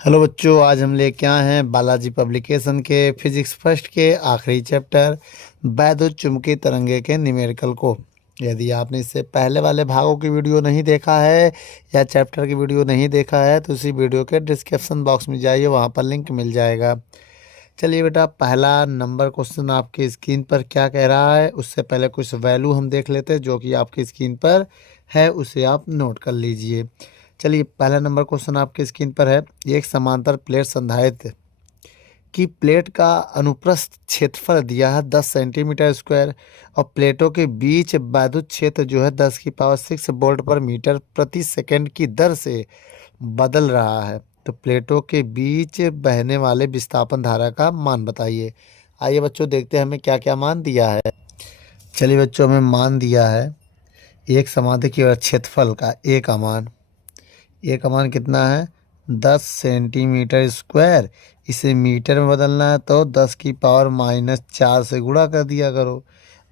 Hello बच्चों, आज हम लेके आए हैं बालाजी पब्लिकेशन के फिजिक्स फर्स्ट के आखिरी चैप्टर वैद्युत चुम्बकीय तरंगे के न्यूमेरिकल को। यदि आपने इससे पहले वाले भागों की वीडियो नहीं देखा है या चैप्टर की वीडियो नहीं देखा है तो उसी वीडियो के डिस्क्रिप्शन बॉक्स में जाइए, वहाँ पर लिंक मिल जाएगा। चलिए बेटा, पहला नंबर क्वेश्चन आपकी स्क्रीन पर क्या कह रहा है। उससे पहले कुछ वैल्यू हम देख लेते हैं जो कि आपकी स्क्रीन पर है, उसे आप नोट कर लीजिए। चलिए, पहला नंबर क्वेश्चन आपकी स्क्रीन पर है। एक समांतर प्लेट संधारित्र की प्लेट का अनुप्रस्थ क्षेत्रफल दिया है 10 सेंटीमीटर स्क्वायर और प्लेटों के बीच वैद्युत क्षेत्र जो है 10⁻6 वोल्ट पर मीटर प्रति सेकंड की दर से बदल रहा है। तो प्लेटों के बीच बहने वाले विस्थापन धारा का मान बताइए। आइए बच्चों, देखते हैं हमें क्या क्या मान दिया है। चलिए बच्चों, हमें मान दिया है एक समाधि की क्षेत्रफल का ए का मान कितना है 10 सेंटीमीटर स्क्वायर। इसे मीटर में बदलना है तो 10⁻⁻4 से गुणा कर दिया करो,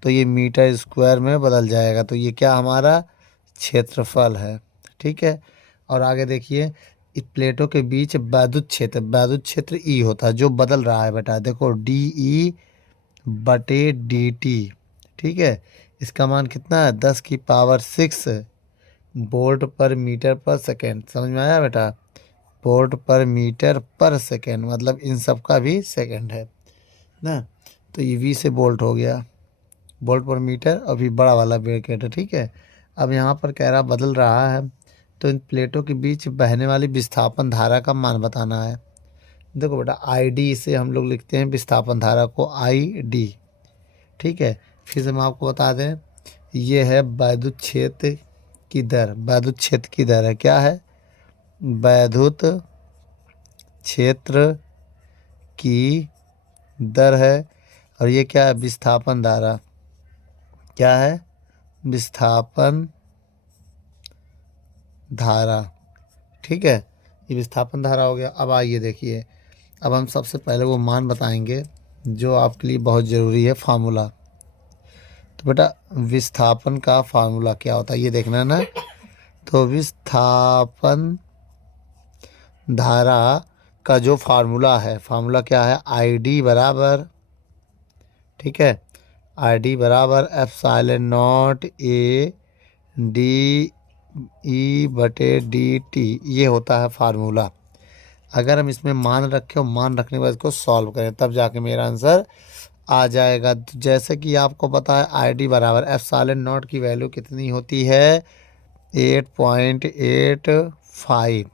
तो ये मीटर स्क्वायर में बदल जाएगा। तो ये क्या हमारा क्षेत्रफल है, ठीक है। और आगे देखिए, इस प्लेटों के बीच वैद्युत क्षेत्र ई होता है जो बदल रहा है बेटा। देखो DE/dt, ठीक है। इसका मान कितना है 10⁻6 वोल्ट पर मीटर पर सेकेंड। समझ में आया बेटा? वोल्ट पर मीटर पर सेकेंड मतलब इन सब का भी सेकेंड है ना। तो ये वी से वोल्ट हो गया, वोल्ट पर मीटर, अभी बड़ा वाला ब्रैकेट है, ठीक है। अब यहाँ पर कह रहा बदल रहा है, तो इन प्लेटों के बीच बहने वाली विस्थापन धारा का मान बताना है। देखो बेटा, ID से हम लोग लिखते हैं विस्थापन धारा को ID, ठीक है। फिर से हम आपको बता दें, ये है वैद्युत क्षेत्र की दर। वैद्युत क्षेत्र की दर है, क्या है? वैद्युत क्षेत्र की दर है। और ये क्या है? विस्थापन धारा। क्या है? विस्थापन धारा, ठीक है। ये विस्थापन धारा हो गया। अब आइए देखिए, अब हम सबसे पहले वो मान बताएंगे जो आपके लिए बहुत ज़रूरी है, फार्मूला। तो बेटा, विस्थापन का फार्मूला क्या होता है ये देखना है ना। तो विस्थापन धारा का जो फार्मूला है, फार्मूला क्या है? ID बराबर, ठीक है, ID बराबर ε0 A DE/dt, ये होता है फार्मूला। अगर हम इसमें मान रखें और मान रखने के बाद इसको सॉल्व करें तब जाके मेरा आंसर आ जाएगा। तो जैसे कि आपको पता है ID बराबर ε0 की वैल्यू कितनी होती है? 8.85।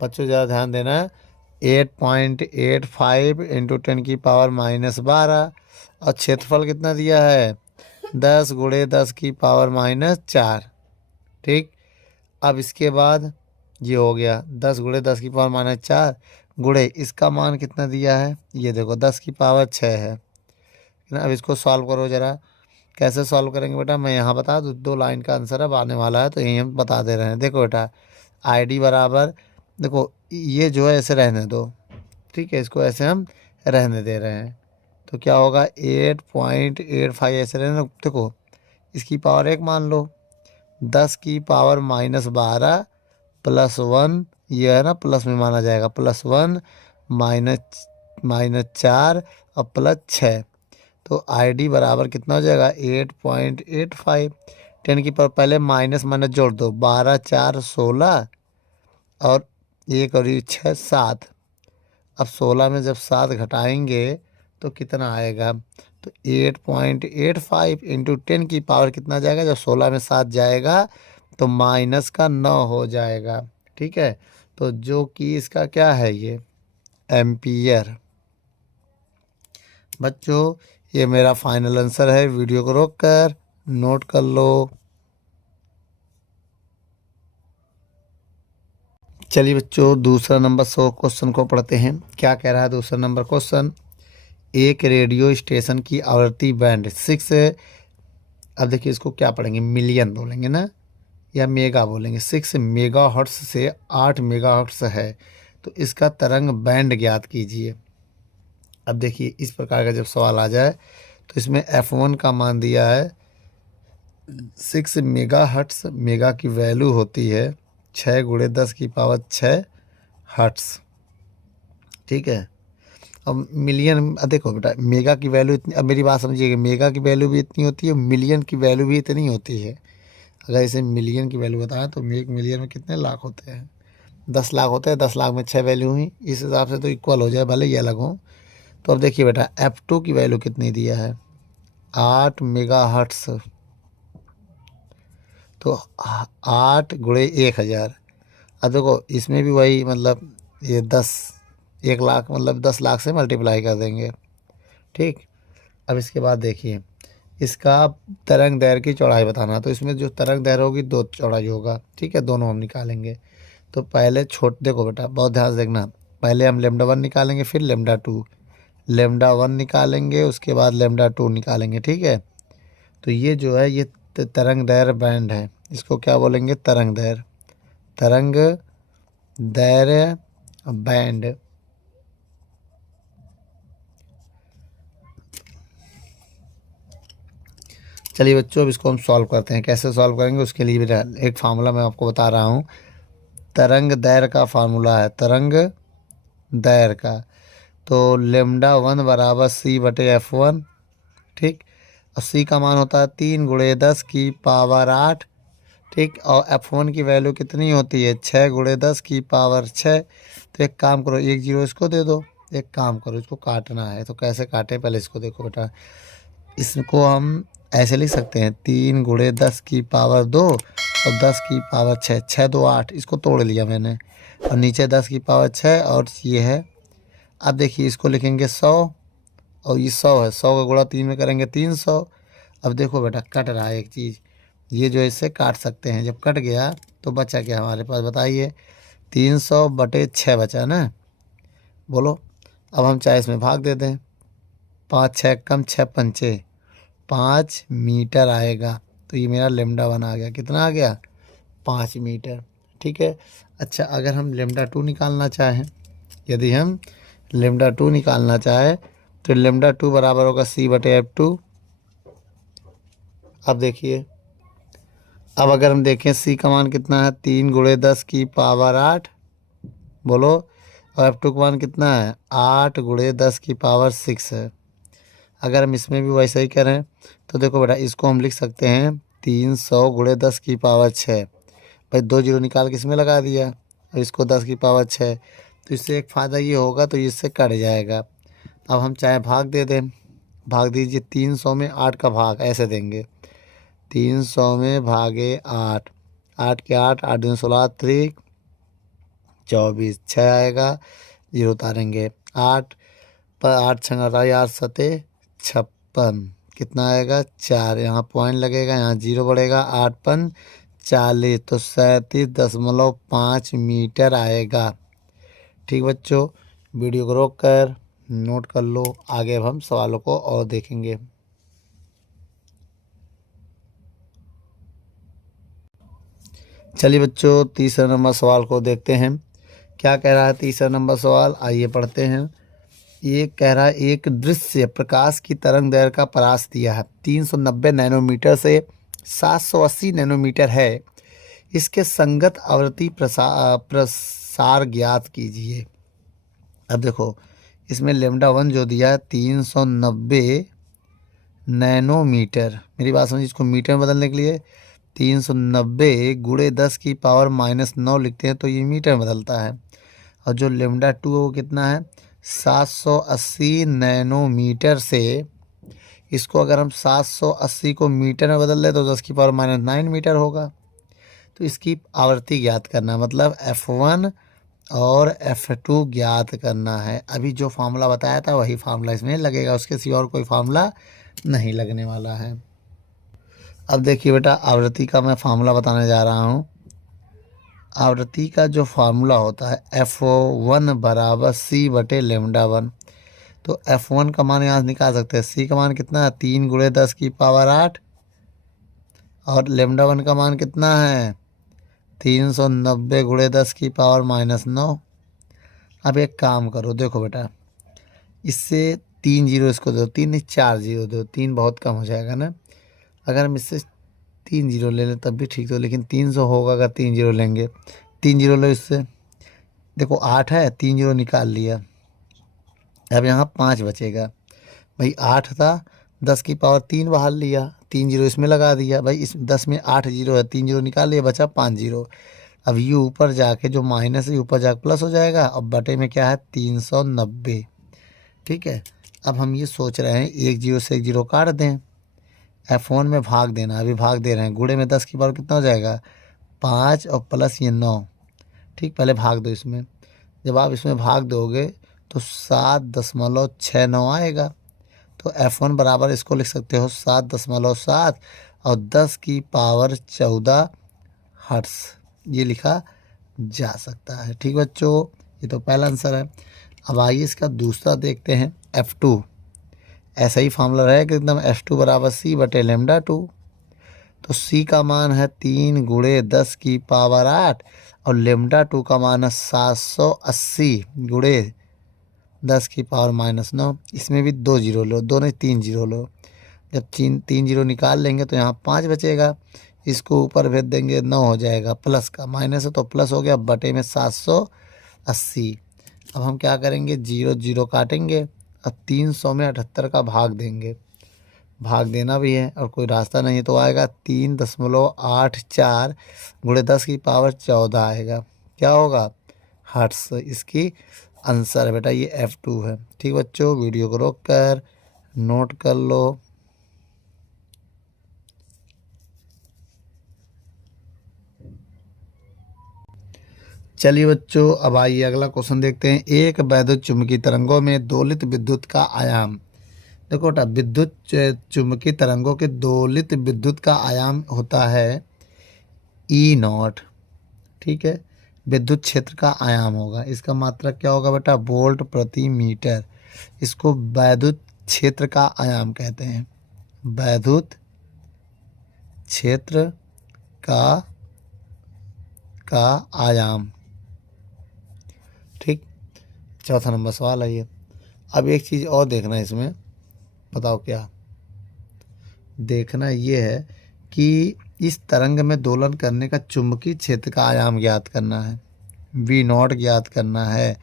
बच्चों ज़्यादा ध्यान देना, 8.85 इंटू 10⁻⁻12। और क्षेत्रफल कितना दिया है? 10 × 10⁻⁻4, ठीक। अब इसके बाद ये हो गया 10 × 10⁻⁻4 गुणे इसका मान कितना दिया है? ये देखो 10⁻6 है ना। अब इसको सॉल्व करो ज़रा। कैसे सॉल्व करेंगे बेटा, मैं यहाँ बता दूँ, 2 लाइन का आंसर अब आने वाला है तो यही हम बता दे रहे हैं। देखो बेटा, ID बराबर, देखो ये जो है ऐसे रहने दो, ठीक है, इसको ऐसे हम रहने दे रहे हैं। तो क्या होगा 8.85 ऐसे रहने दो। देखो, इसकी पावर 1 मान लो, 10⁻⁻12 +1, ये है ना, प्लस में माना जाएगा, +1 -4 और +6। तो ID बराबर कितना हो जाएगा 8.85। 10 की पावर, पहले माइनस माइनस जोड़ दो, 12 4 16 और 1 और 6 7। अब 16 में जब 7 घटाएंगे तो कितना आएगा? तो 8.85 इंटू 10 की पावर कितना जाएगा? जब 16 में 7 जाएगा तो माइनस का 9 हो जाएगा, ठीक है। तो जो कि इसका क्या है, ये एम्पियर। बच्चों, ये मेरा फाइनल आंसर है। वीडियो को रोक कर नोट कर लो। चलिए बच्चों, दूसरा नंबर 100 क्वेश्चन को पढ़ते हैं। क्या कह रहा है दूसरा नंबर क्वेश्चन? एक रेडियो स्टेशन की आवृत्ति बैंड 6, अब देखिए इसको क्या पढ़ेंगे, मिलियन बोलेंगे ना या मेगा बोलेंगे। 6 मेगाहर्ट्ज से 8 मेगाहर्ट्ज है, तो इसका तरंग बैंड ज्ञात कीजिए। अब देखिए, इस प्रकार का जब सवाल आ जाए तो इसमें F1 का मान दिया है 6 मेगाहर्ट्ज। मेगा की वैल्यू होती है 6 × 10⁻6 हर्ट्स, ठीक है। अब मिलियन, देखो बेटा मेगा की वैल्यू इतनी, अब मेरी बात समझिएगा, मेगा की वैल्यू भी इतनी होती है, मिलियन की वैल्यू भी इतनी होती है। अगर इसे मिलियन की वैल्यू बताएं तो एक मिलियन में कितने लाख होते हैं? 10 लाख होते हैं। 10 लाख में 6 वैल्यू हुई, इस हिसाब से तो इक्वल हो जाए, भले ये अलग हो। तो अब देखिए बेटा F2 की वैल्यू कितनी दिया है? 8 मेगाहर्ट्स। तो 8 × 1000। अब देखो इसमें भी वही, मतलब ये 1 लाख, मतलब 10 लाख से मल्टीप्लाई कर देंगे। ठीक। अब इसके बाद देखिए इसका तरंग दैर्घ्य की चौड़ाई बताना, तो इसमें जो तरंग दैर्घ्य होगी 2 चौड़ाई होगा। ठीक है, दोनों हम निकालेंगे। तो पहले देखो बेटा बहुत ध्यान से देखना, पहले हम λ1 निकालेंगे, फिर λ2। λ1 निकालेंगे, उसके बाद λ2 निकालेंगे। ठीक है। तो ये जो है ये तरंग दैर्घ्य बैंड है, इसको क्या बोलेंगे? तरंग दैर्घ्य। तरंग दैर्घ्य बैंड। चलिए बच्चों अब इसको हम सॉल्व करते हैं। कैसे सॉल्व करेंगे उसके लिए भी एक फार्मूला मैं आपको बता रहा हूँ। तरंग दैर्घ्य का फार्मूला है, तरंग दैर्घ्य का। तो λ1 बराबर C/F1। ठीक। और C का मान होता है 3 × 10⁸। ठीक। और F1 की वैल्यू कितनी होती है? 6 × 10⁶। तो एक काम करो, 1 0 इसको दे दो। एक काम करो, इसको काटना है, तो कैसे काटे पहले इसको देखो बेटा। इसको हम ऐसे लिख सकते हैं, 3 × 10⁻2 और 10⁻6। 6 2 8, इसको तोड़ लिया मैंने, और नीचे 10⁻6 और ये है। अब देखिए इसको लिखेंगे 100, और ये 100 है, 100 का गुणा 3 में करेंगे 300। अब देखो बेटा कट रहा है एक चीज़, ये जो इससे काट सकते हैं। जब कट गया तो बचा क्या हमारे पास? बताइए, 300/6 बचा ना। बोलो। अब हम चाहे इसमें भाग दे दें, 5 6 कम 6 पंचे 5 मीटर आएगा। तो ये मेरा λ1 आ गया। कितना आ गया? 5 मीटर। ठीक है। अच्छा अगर हम λ2 निकालना चाहें, यदि हम λ2 निकालना चाहें तो λ2 बराबर होगा C/F2। अब देखिए, अब अगर हम देखें C का मान कितना है? 3 × 10⁸। बोलो। और F2 का मान कितना है? 8 × 10⁶ है। अगर हम इसमें भी वैसा ही करें तो देखो बेटा इसको हम लिख सकते हैं 300 × 10⁶। भाई 2 0 निकाल के इसमें लगा दिया, और इसको 10⁶। तो इससे एक फ़ायदा ये होगा, तो इससे कट जाएगा। अब हम चाहे भाग दे दें, भाग दीजिए, 300 में 8 का भाग ऐसे देंगे, 300 में भागे 8। 8 के 8, 8 दूनी 16, 3 24, 6 आएगा, 0 उतारेंगे। 8 पर 8 छंग 8 सते 56, कितना आएगा? 4। यहाँ पॉइंट लगेगा, यहाँ 0 बढ़ेगा, 8 पन 40, तो 37.5 मीटर आएगा। ठीक बच्चों, वीडियो को रोक कर नोट कर लो, आगे अब हम सवालों को और देखेंगे। चलिए बच्चों तीसरा नंबर सवाल को देखते हैं, क्या कह रहा है तीसरा नंबर सवाल, आइए पढ़ते हैं। ये कह रहा है एक दृश्य प्रकाश की तरंग दैर्घ्य का परास दिया है, 390 नैनोमीटर से 780 नैनोमीटर है। इसके संगत आवृत्ति प्रसार ज्ञात कीजिए। अब देखो इसमें λ1 जो दिया है 390 नैनोमीटर, मेरी बात समझिए, इसको मीटर में बदलने के लिए 390 × 10⁻⁹ लिखते हैं तो ये मीटर में बदलता है। और जो λ2 वो कितना है? 780 नैनोमीटर से, इसको अगर हम 780 को मीटर में बदल लें तो 10⁻⁹ मीटर होगा। तो इसकी आवृत्ति ज्ञात करना, मतलब F1 और F2 ज्ञात करना है। अभी जो फार्मूला बताया था वही फार्मूला इसमें लगेगा, उसके सिवा और कोई फार्मूला नहीं लगने वाला है। अब देखिए बेटा आवृत्ति का मैं फार्मूला बताने जा रहा हूँ। आवृत्ति का जो फार्मूला होता है F1 बराबर C/λ1। तो F1 का मान यहाँ से निकाल सकते हैं, C का मान कितना है? 3 × 10⁸, और λ1 का मान कितना है? 390 × 10⁻⁹। अब एक काम करो, देखो बेटा इससे 3 0 इसको दो, 3 नहीं 4 0 दो, 3 बहुत कम हो जाएगा ना। अगर हम इससे 3 0 ले लें तब भी ठीक हो, लेकिन 300 होगा अगर 3 0 लेंगे। 3 0 लो इससे, देखो 8 है, 3 0 निकाल लिया, अब यहाँ 5 बचेगा। भाई 8 था, 10 की पावर 3 बाहर लिया, 3 जीरो इसमें लगा दिया। भाई इस 10 में 8 जीरो है, 3 जीरो निकाल लिया, बचा 5 जीरो। अब ये ऊपर जाके जो माइनस है ऊपर जाके प्लस हो जाएगा। अब बटे में क्या है 390। ठीक है, अब हम ये सोच रहे हैं एक जीरो से एक जीरो काट दें, F1 में भाग देना, अभी भाग दे रहे हैं। गुणे में 10 की पावर कितना हो जाएगा 5 और प्लस ये 9। ठीक, पहले भाग दो इसमें। जब आप इसमें भाग दोगे तो 7.69 आएगा। तो F1 बराबर इसको लिख सकते हो 7.7 और 10 की पावर 14 हर्ट्स, ये लिखा जा सकता है। ठीक बच्चों, ये तो पहला आंसर है। अब आइए इसका दूसरा देखते हैं F2। ऐसा ही फॉर्मूला रहेगा एकदम, F2 बराबर C/λ2। तो C का मान है 3 गुणे 10 की पावर 8 और λ2 का मान है 780 गुणे 10 की पावर -9। इसमें भी 2 जीरो लो, दोनों 3 जीरो लो। जब 3 जीरो निकाल लेंगे तो यहाँ 5 बचेगा, इसको ऊपर भेज देंगे 9 हो जाएगा, प्लस का माइनस है तो प्लस हो गया, बटे में 780। अब हम क्या करेंगे, जीरो जीरो काटेंगे और 300 में 78 का भाग देंगे। भाग देना भी है और कोई रास्ता नहीं है तो आएगा 3.84 गुणे 10 की पावर 14 आएगा। क्या होगा हर्ट्स। इसकी आंसर है बेटा ये F2 है। ठीक बच्चों, वीडियो को रोक कर नोट कर लो। चलिए बच्चों, अब आइए अगला क्वेश्चन देखते हैं। एक वैद्युत चुंबकीय तरंगों में दोलित विद्युत का आयाम। देखो बेटा, विद्युत चुंबकीय तरंगों के दोलित विद्युत का आयाम होता है E0। ठीक है, विद्युत क्षेत्र का आयाम होगा। इसका मात्रक क्या होगा बेटा, वोल्ट प्रति मीटर। इसको वैद्युत क्षेत्र का आयाम कहते हैं, वैद्युत क्षेत्र का आयाम। ठीक, चौथा नंबर सवाल है ये। अब एक चीज़ और देखना है इसमें, बताओ क्या देखना। ये है कि इस तरंग में दोलन करने का चुंबकीय क्षेत्र का आयाम ज्ञात करना है, V0 ज्ञात करना है।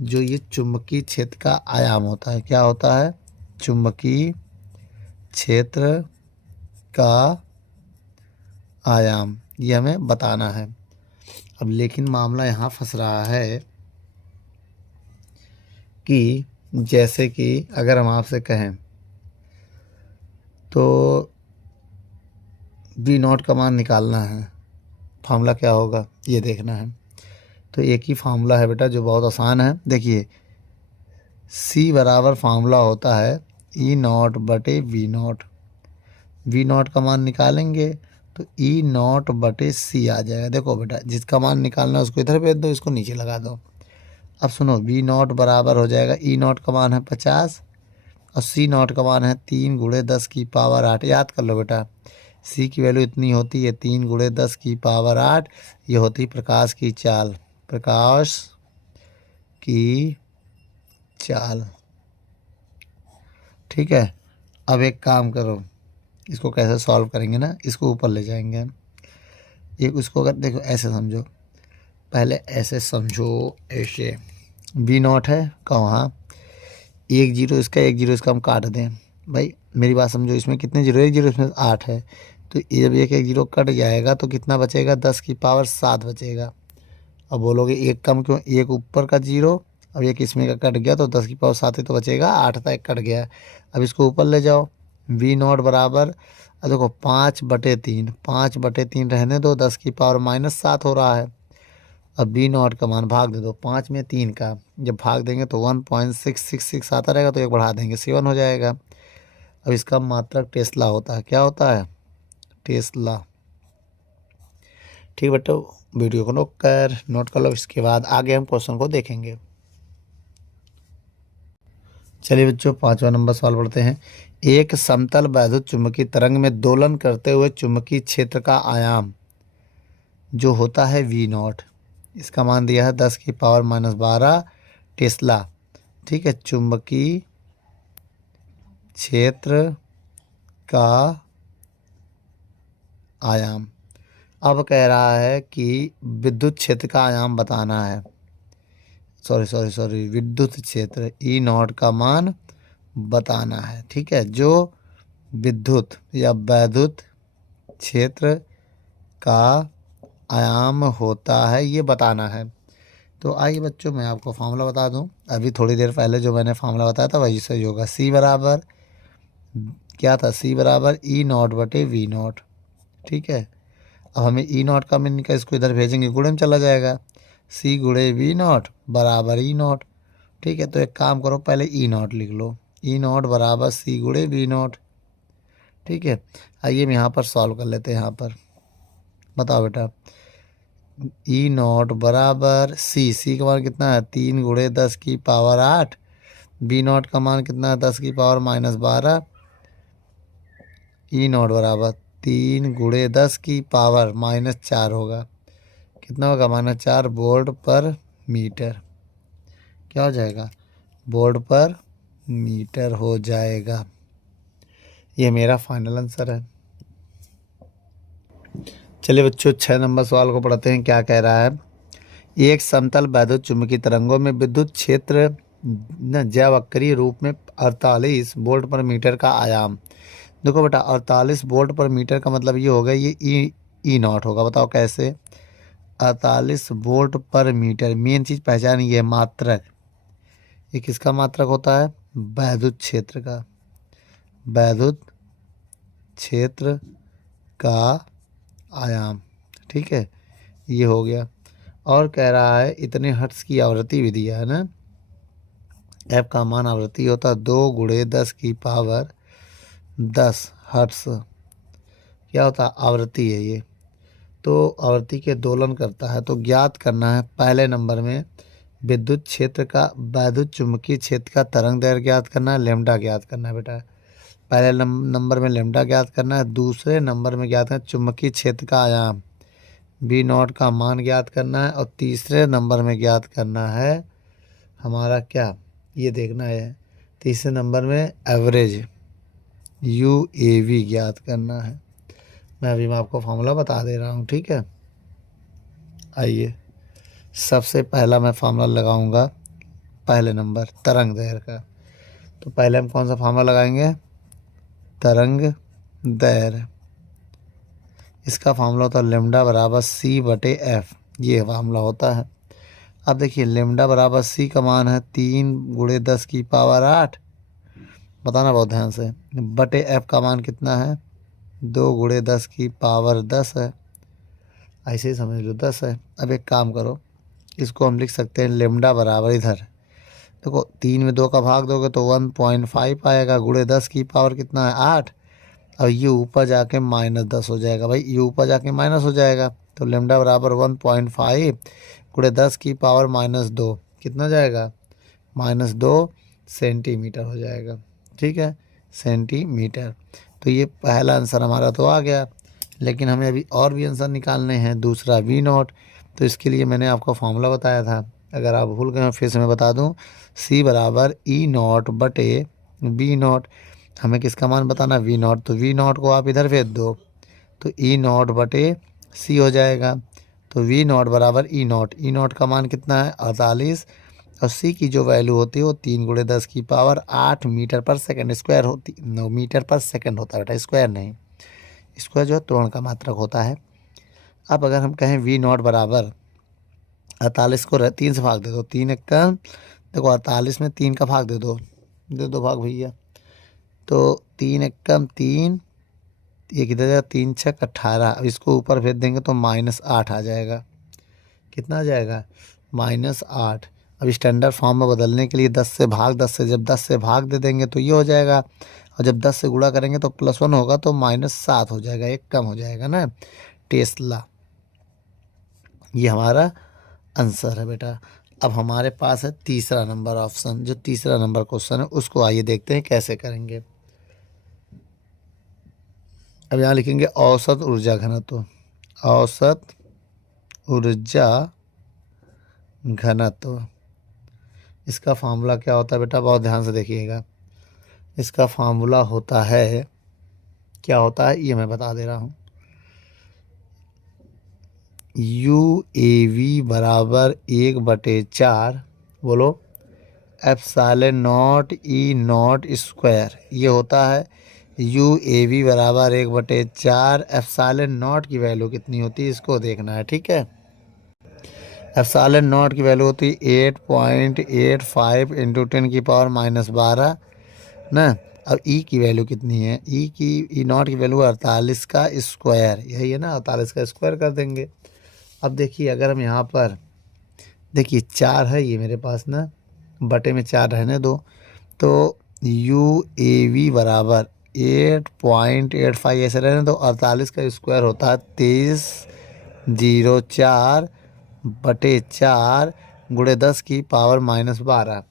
जो ये चुंबकीय क्षेत्र का आयाम होता है, क्या होता है, चुंबकीय क्षेत्र का आयाम, ये हमें बताना है। अब लेकिन मामला यहाँ फंस रहा है कि जैसे कि अगर हम आपसे कहें तो V0 का मान निकालना है, फार्मूला क्या होगा ये देखना है। तो एक ही फार्मूला है बेटा जो बहुत आसान है। देखिए C बराबर फार्मूला होता है E0 बटे V0। V0 का मान निकालेंगे तो E0 बटे C आ जाएगा। देखो बेटा, जिसका मान निकालना है उसको इधर भेज दो, इसको नीचे लगा दो। अब सुनो, V0 बराबर हो जाएगा, E0 का मान है 50 और C0 का मान है 3 गुणे 10 की पावर 8। याद कर लो बेटा, C की वैल्यू इतनी होती है 3 गुणे 10 की पावर 8। ये होती प्रकाश की चाल, प्रकाश की चाल। ठीक है, अब एक काम करो, इसको कैसे सॉल्व करेंगे ना, इसको ऊपर ले जाएंगे हम। एक उसको अगर देखो ऐसे समझो, पहले ऐसे समझो, ऐसे V0 है कहाँ, एक जीरो इसका एक जीरो इसका हम काट दें। भाई मेरी बात समझो, इसमें कितने जीरो, एक जीरो इसमें 8 है। तो ये जब एक एक जीरो कट जाएगा तो कितना बचेगा, 10 की पावर 7 बचेगा। अब बोलोगे एक कम क्यों, एक ऊपर का जीरो अब एक इसमें का कट गया तो 10 की पावर 7 ही तो बचेगा, 8 था एक कट गया। अब इसको ऊपर ले जाओ, V0 बराबर, अब देखो 5/3, 5/3 रहने दो, 10 की पावर -7 हो रहा है। अब V0 का मान भाग दे दो 5 में 3 का, जब भाग देंगे तो 1.666 आता रहेगा, तो एक बढ़ा देंगे 7 हो जाएगा। अब इसका मात्रक टेस्ला होता है, क्या होता है, टेस्ला। ठीक बेटा, वीडियो को नोट कर लो, इसके बाद आगे हम क्वेश्चन को देखेंगे। चलिए बच्चों, 5वां नंबर सवाल पढ़ते हैं। एक समतल वैद्युत चुंबकीय तरंग में दोलन करते हुए चुंबकीय क्षेत्र का आयाम जो होता है V0, इसका मान दिया है 10 की पावर -12 टेस्ला। ठीक है, चुंबकीय क्षेत्र का आयाम। अब कह रहा है कि विद्युत क्षेत्र का आयाम बताना है। सॉरी विद्युत क्षेत्र ई नॉट का मान बताना है। ठीक है, जो विद्युत या वैद्युत क्षेत्र का आयाम होता है ये बताना है। तो आइए बच्चों मैं आपको फार्मूला बता दूं। अभी थोड़ी देर पहले जो मैंने फार्मूला बताया था वही सही होगा। सी बराबर क्या था, सी बराबर ई नॉट बटे वी नॉट। ठीक है, अब हमें ई नॉट का मीन का इसको इधर भेजेंगे गुणे में चला जाएगा। सी गुणे वी नॉट बराबर ई नॉट। ठीक है, तो एक काम करो पहले ई नॉट लिख लो। ई नॉट बराबर सी गुणे वी नॉट। ठीक है, आइए हम यहाँ पर सॉल्व कर लेते हैं। यहाँ पर बताओ बेटा, ई नॉट बराबर सी का मान कितना है 3 × 10⁻8। बी नॉट का मान कितना है 10⁻−12। ई नॉट बराबर 3 × 10⁻⁻4 होगा। कितना होगा -4 वोल्ट पर मीटर। क्या हो जाएगा, वोल्ट पर मीटर हो जाएगा। ये मेरा फाइनल आंसर है। चलिए बच्चों 6 नंबर सवाल को पढ़ते हैं। क्या कह रहा है, एक समतल वैद्युत चुंबकीय तरंगों में विद्युत क्षेत्र ज्यावक्रीय रूप में 48 वोल्ट पर मीटर का आयाम। देखो बेटा 48 वोल्ट पर मीटर का मतलब ये होगा, ये ई नॉट होगा। बताओ कैसे, 48 वोल्ट पर मीटर। मेन चीज़ पहचानी है मात्रक। ये किसका मात्रक होता है, वैद्युत क्षेत्र का। वैद्युत क्षेत्र का आयाम। ठीक है, ये हो गया। और कह रहा है इतने हर्ट्ज की आवृत्ति भी दिया है ना। एफ का मान आवृत्ति होता है 2 × 10⁻10 हर्ट्ज। क्या होता है, आवृत्ति है ये। तो आवृत्ति के दोलन करता है। तो ज्ञात करना है पहले नंबर में विद्युत क्षेत्र का, वैद्युत चुंबकीय क्षेत्र का तरंग दैर्घ्य ज्ञात करना है, लेमडा ज्ञात करना है बेटा। पहले नंबर में लेमडा ज्ञात करना है, दूसरे नंबर में ज्ञात करना है चुंबकीय क्षेत्र का आयाम, बी नॉट का मान ज्ञात करना है, और तीसरे नंबर में ज्ञात करना है हमारा क्या, ये देखना है तीसरे नंबर में एवरेज यू ए वी ज्ञात करना है। मैं अभी आपको फॉर्मूला बता दे रहा हूँ। ठीक है, आइए सबसे पहला मैं फार्मूला लगाऊंगा पहले नंबर तरंग दैर्घ्य का। तो पहले हम कौन सा फार्मूला लगाएंगे, तरंग दैर्घ्य। इसका फार्मूला होता है लेमडा बराबर सी बटे एफ। ये फार्मूला होता है। अब देखिए लेमडा बराबर सी का मान है 3 × 10⁻8। बताना बहुत ध्यान से। बटे एफ का मान कितना है 2 × 10⁻10 है। ऐसे ही समझ लो 10 है। अब एक काम करो, इसको हम लिख सकते हैं लेमडा बराबर इधर देखो 3 में 2 का भाग दोगे तो 1.5 आएगा, गुणे 10 की पावर कितना है 8। अब ये ऊपर जाके -10 हो जाएगा भाई, ये ऊपर जाके माइनस हो जाएगा। तो लेमडा बराबर 1.5 गुणे 10 की पावर -2 कितना जाएगा -2 सेंटीमीटर हो जाएगा। ठीक है, सेंटीमीटर। तो ये पहला आंसर हमारा तो आ गया, लेकिन हमें अभी और भी आंसर निकालने हैं, दूसरा वी नॉट। तो इसके लिए मैंने आपको फार्मूला बताया था, अगर आप भूल गए फिर से मैं बता दूं। सी बराबर ई नॉट बटे वी नॉट। हमें किसका मान बताना, वी नॉट। तो वी नॉट को आप इधर भेज दो तो ई नॉट बटे सी हो जाएगा। तो वी नॉट बराबर ई नॉट। ई नॉट का मान कितना है 48, और सी की जो वैल्यू होती है वो 3 × 10⁻8 मीटर पर सेकंड स्क्वायर होती, मीटर पर सेकंड होता है बेटा, स्क्वायर नहीं। स्क्वायर जो है त्वरण का मात्रक होता है। अब अगर हम कहें वी नॉट बराबर 48 को 3 से भाग दे दो, 3 एक का देखो 48 में 3 का भाग दे दो भाग भैया। तो 3 एक कम 3, ये किधर जाएगा 3 × 6 = 18। अब इसको ऊपर भेज देंगे तो -8 आ जाएगा। कितना आ जाएगा -8। अब स्टैंडर्ड फॉर्म में बदलने के लिए 10 से भाग, 10 से जब 10 से भाग दे देंगे तो ये हो जाएगा, और जब 10 से गुणा करेंगे तो +1 होगा तो -7 हो जाएगा, एक कम हो जाएगा ना, टेस्ला। ये हमारा आंसर है बेटा। अब हमारे पास है तीसरा नंबर ऑप्शन, जो तीसरा नंबर क्वेश्चन है उसको आइए देखते हैं कैसे करेंगे। अब यहाँ लिखेंगे औसत ऊर्जा घनत्व। औसत ऊर्जा घनत्व, इसका फार्मूला क्या होता है बेटा, बहुत ध्यान से देखिएगा। इसका फार्मूला होता है, क्या होता है ये मैं बता दे रहा हूँ। यू ए वी बराबर 1/4 बोलो। Epsilon naught E naught square ये होता है यू ए वी बराबर 1/4। एप्सिलॉन नॉट की वैल्यू कितनी होती है इसको देखना है, ठीक है। एप्सिलॉन नॉट की वैल्यू होती है 8.85 इंटू 10⁻⁻12 ना। अब ई की वैल्यू कितनी है, ई नॉट की वैल्यू 48 का स्क्वायर, यही है ना, 48 का स्क्वायर कर देंगे। अब देखिए अगर हम यहाँ पर देखिए 4 है ये मेरे पास ना, बटे में 4 रहने दो, तो यू ए वी बराबर 8.85 ऐसे रहने दो। 48 का स्क्वायर होता है 2304 बटे 4 गुणे 10⁻⁻12।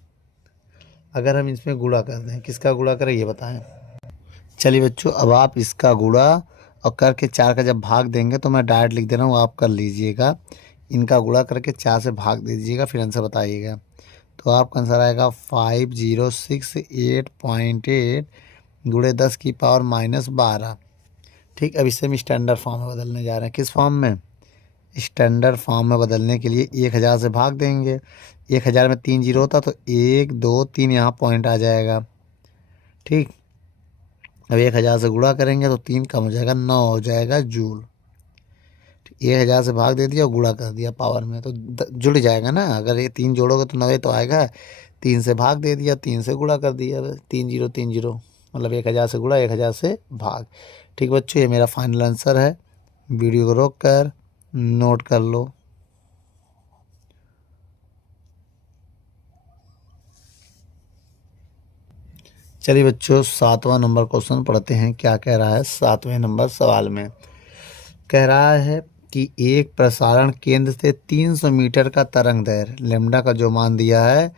अगर हम इसमें गुणा कर दें, किसका गुणा करें ये बताएं। चलिए बच्चों, अब आप इसका गुणा और करके 4 का जब भाग देंगे तो मैं डायरेक्ट लिख दे रहा हूँ, आप कर लीजिएगा। इनका गुणा करके 4 से भाग दे दीजिएगा, फिर आंसर बताइएगा। तो आपका आंसर आएगा 5068.8 गुणे 10⁻⁻12। ठीक, अब इससे हम स्टैंडर्ड फॉर्म में बदलने जा रहे हैं। किस फॉर्म में? स्टैंडर्ड फॉर्म में बदलने के लिए 1000 से भाग देंगे। 1000 में 3 जीरो होता तो 1 2 3 यहाँ पॉइंट आ जाएगा। ठीक, अब 1000 से गुणा करेंगे तो 3 कम हो जाएगा, 9 हो जाएगा जूल। 1000 से भाग दे दिया और गुणा कर दिया पावर में, तो जुड़ जाएगा ना। अगर ये 3 जोड़ोगे तो 9 तो आएगा। 3 से भाग दे दिया, 3 से गुणा कर दिया, 3 0 मतलब 1000 से गुणा 1000 से भाग। ठीक बच्चों, ये मेरा फाइनल आंसर है। वीडियो को रोक कर नोट कर लो। चलिए बच्चों, 7वां नंबर क्वेश्चन पढ़ते हैं। क्या कह रहा है 7वें नंबर सवाल में? कह रहा है कि एक प्रसारण केंद्र से 300 मीटर का तरंग दैर्घ्य लेमडा का जो मान दिया है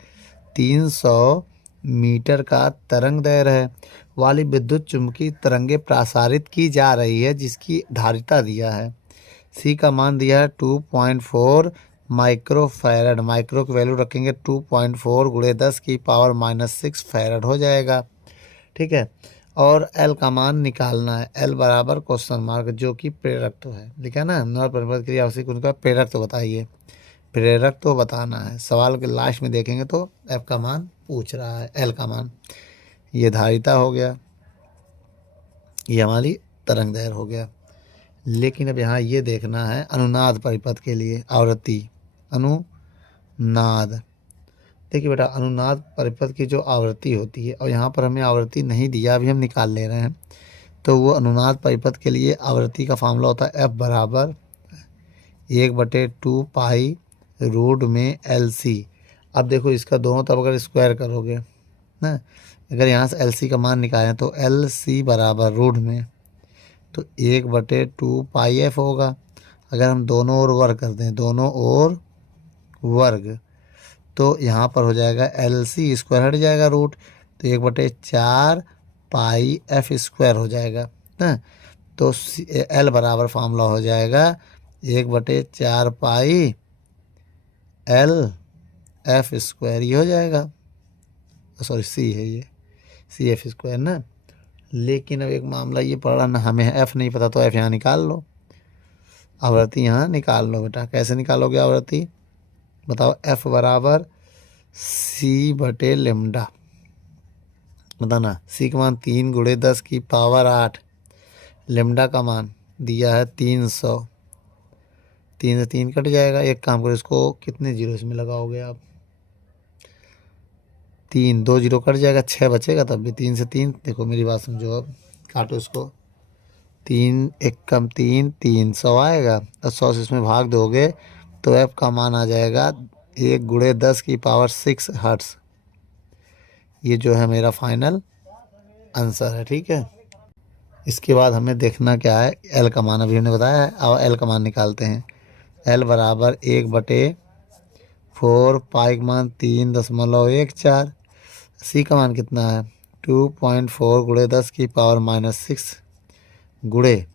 300 मीटर का तरंग दैर्घ्य है वाली विद्युत चुम्बकीय तरंगे प्रसारित की जा रही है, जिसकी धारिता दिया है। सी का मान दिया है 2.4 माइक्रोफैरड। माइक्रो की वैल्यू रखेंगे 2.4 गुणे 10⁻⁻6 फैरड हो जाएगा। ठीक है, और एल का मान निकालना है। एल बराबर क्वेश्चन मार्क, जो कि प्रेरकत्व है। लिखा ना, नॉन परिपथ के लिए आवश्यक उनका प्रेरकत्व बताइए। प्रेरकत्व बताना है। सवाल के लास्ट में देखेंगे तो एफ का मान पूछ रहा है, एल का मान। ये धारिता हो गया, ये हमारी तरंग दैर्घ्य हो गया। लेकिन अब यहाँ ये देखना है अनुनाद परिपथ के लिए आवृत्ति। अनुनाद, देखिए बेटा, अनुनाद परिपथ की जो आवृत्ति होती है, और यहाँ पर हमें आवृत्ति नहीं दिया, अभी हम निकाल ले रहे हैं। तो वो अनुनाद परिपथ के लिए आवृत्ति का फार्मूला होता है एफ बराबर 1/2 पाई रूट में एल सी। अब देखो इसका दोनों तरफ अगर स्क्वायर करोगे ना, अगर यहाँ से एल सी का मान निकालें तो एल सी बराबर रूट में तो 1/2 पाई एफ होगा। अगर हम दोनों ओर वर्ग कर दें, दोनों ओर वर्ग, तो यहाँ पर हो जाएगा एल सी स्क्वायर हट जाएगा रूट, तो 1/4 पाई एफ स्क्वायर हो जाएगा ना। तो एल बराबर फार्मूला हो जाएगा 1/4 पाई एल एफ स्क्वायर, ये हो जाएगा। सॉरी, सी है ये, सी एफ स्क्वायर ना। लेकिन अब एक मामला ये पड़ा ना, हमें एफ नहीं पता, तो एफ यहाँ निकाल लो, आवृत्ति यहाँ निकाल लो बेटा। कैसे निकालोगे आवृत्ति बताओ? एफ बराबर सी बटे लेमडा, बताना। सी का मान 3 गुणे 10⁻8, लेमडा का मान दिया है 300। 3 से 3 कट जाएगा। एक काम करो, इसको कितने जीरो इसमें लगाओगे आप? 3, 2 जीरो कट जाएगा, 6 बचेगा। तब भी 3 से 3, देखो मेरी बात समझो, अब काटो इसको। 3 एक कम 3, 300 आएगा, और 100 से इसमें भाग दोगे तो एफ का मान आ जाएगा 1 गुणे 10⁻6 हर्ट्स। ये जो है मेरा फाइनल आंसर है। ठीक है, इसके बाद हमें देखना क्या है, एल का मान अभी हमने बताया है। अब एल का मान निकालते हैं। एल बराबर 1/4 पाई का मान 3.14। सी का मान कितना है 2.4 गुणे 10⁻⁻6 गुणे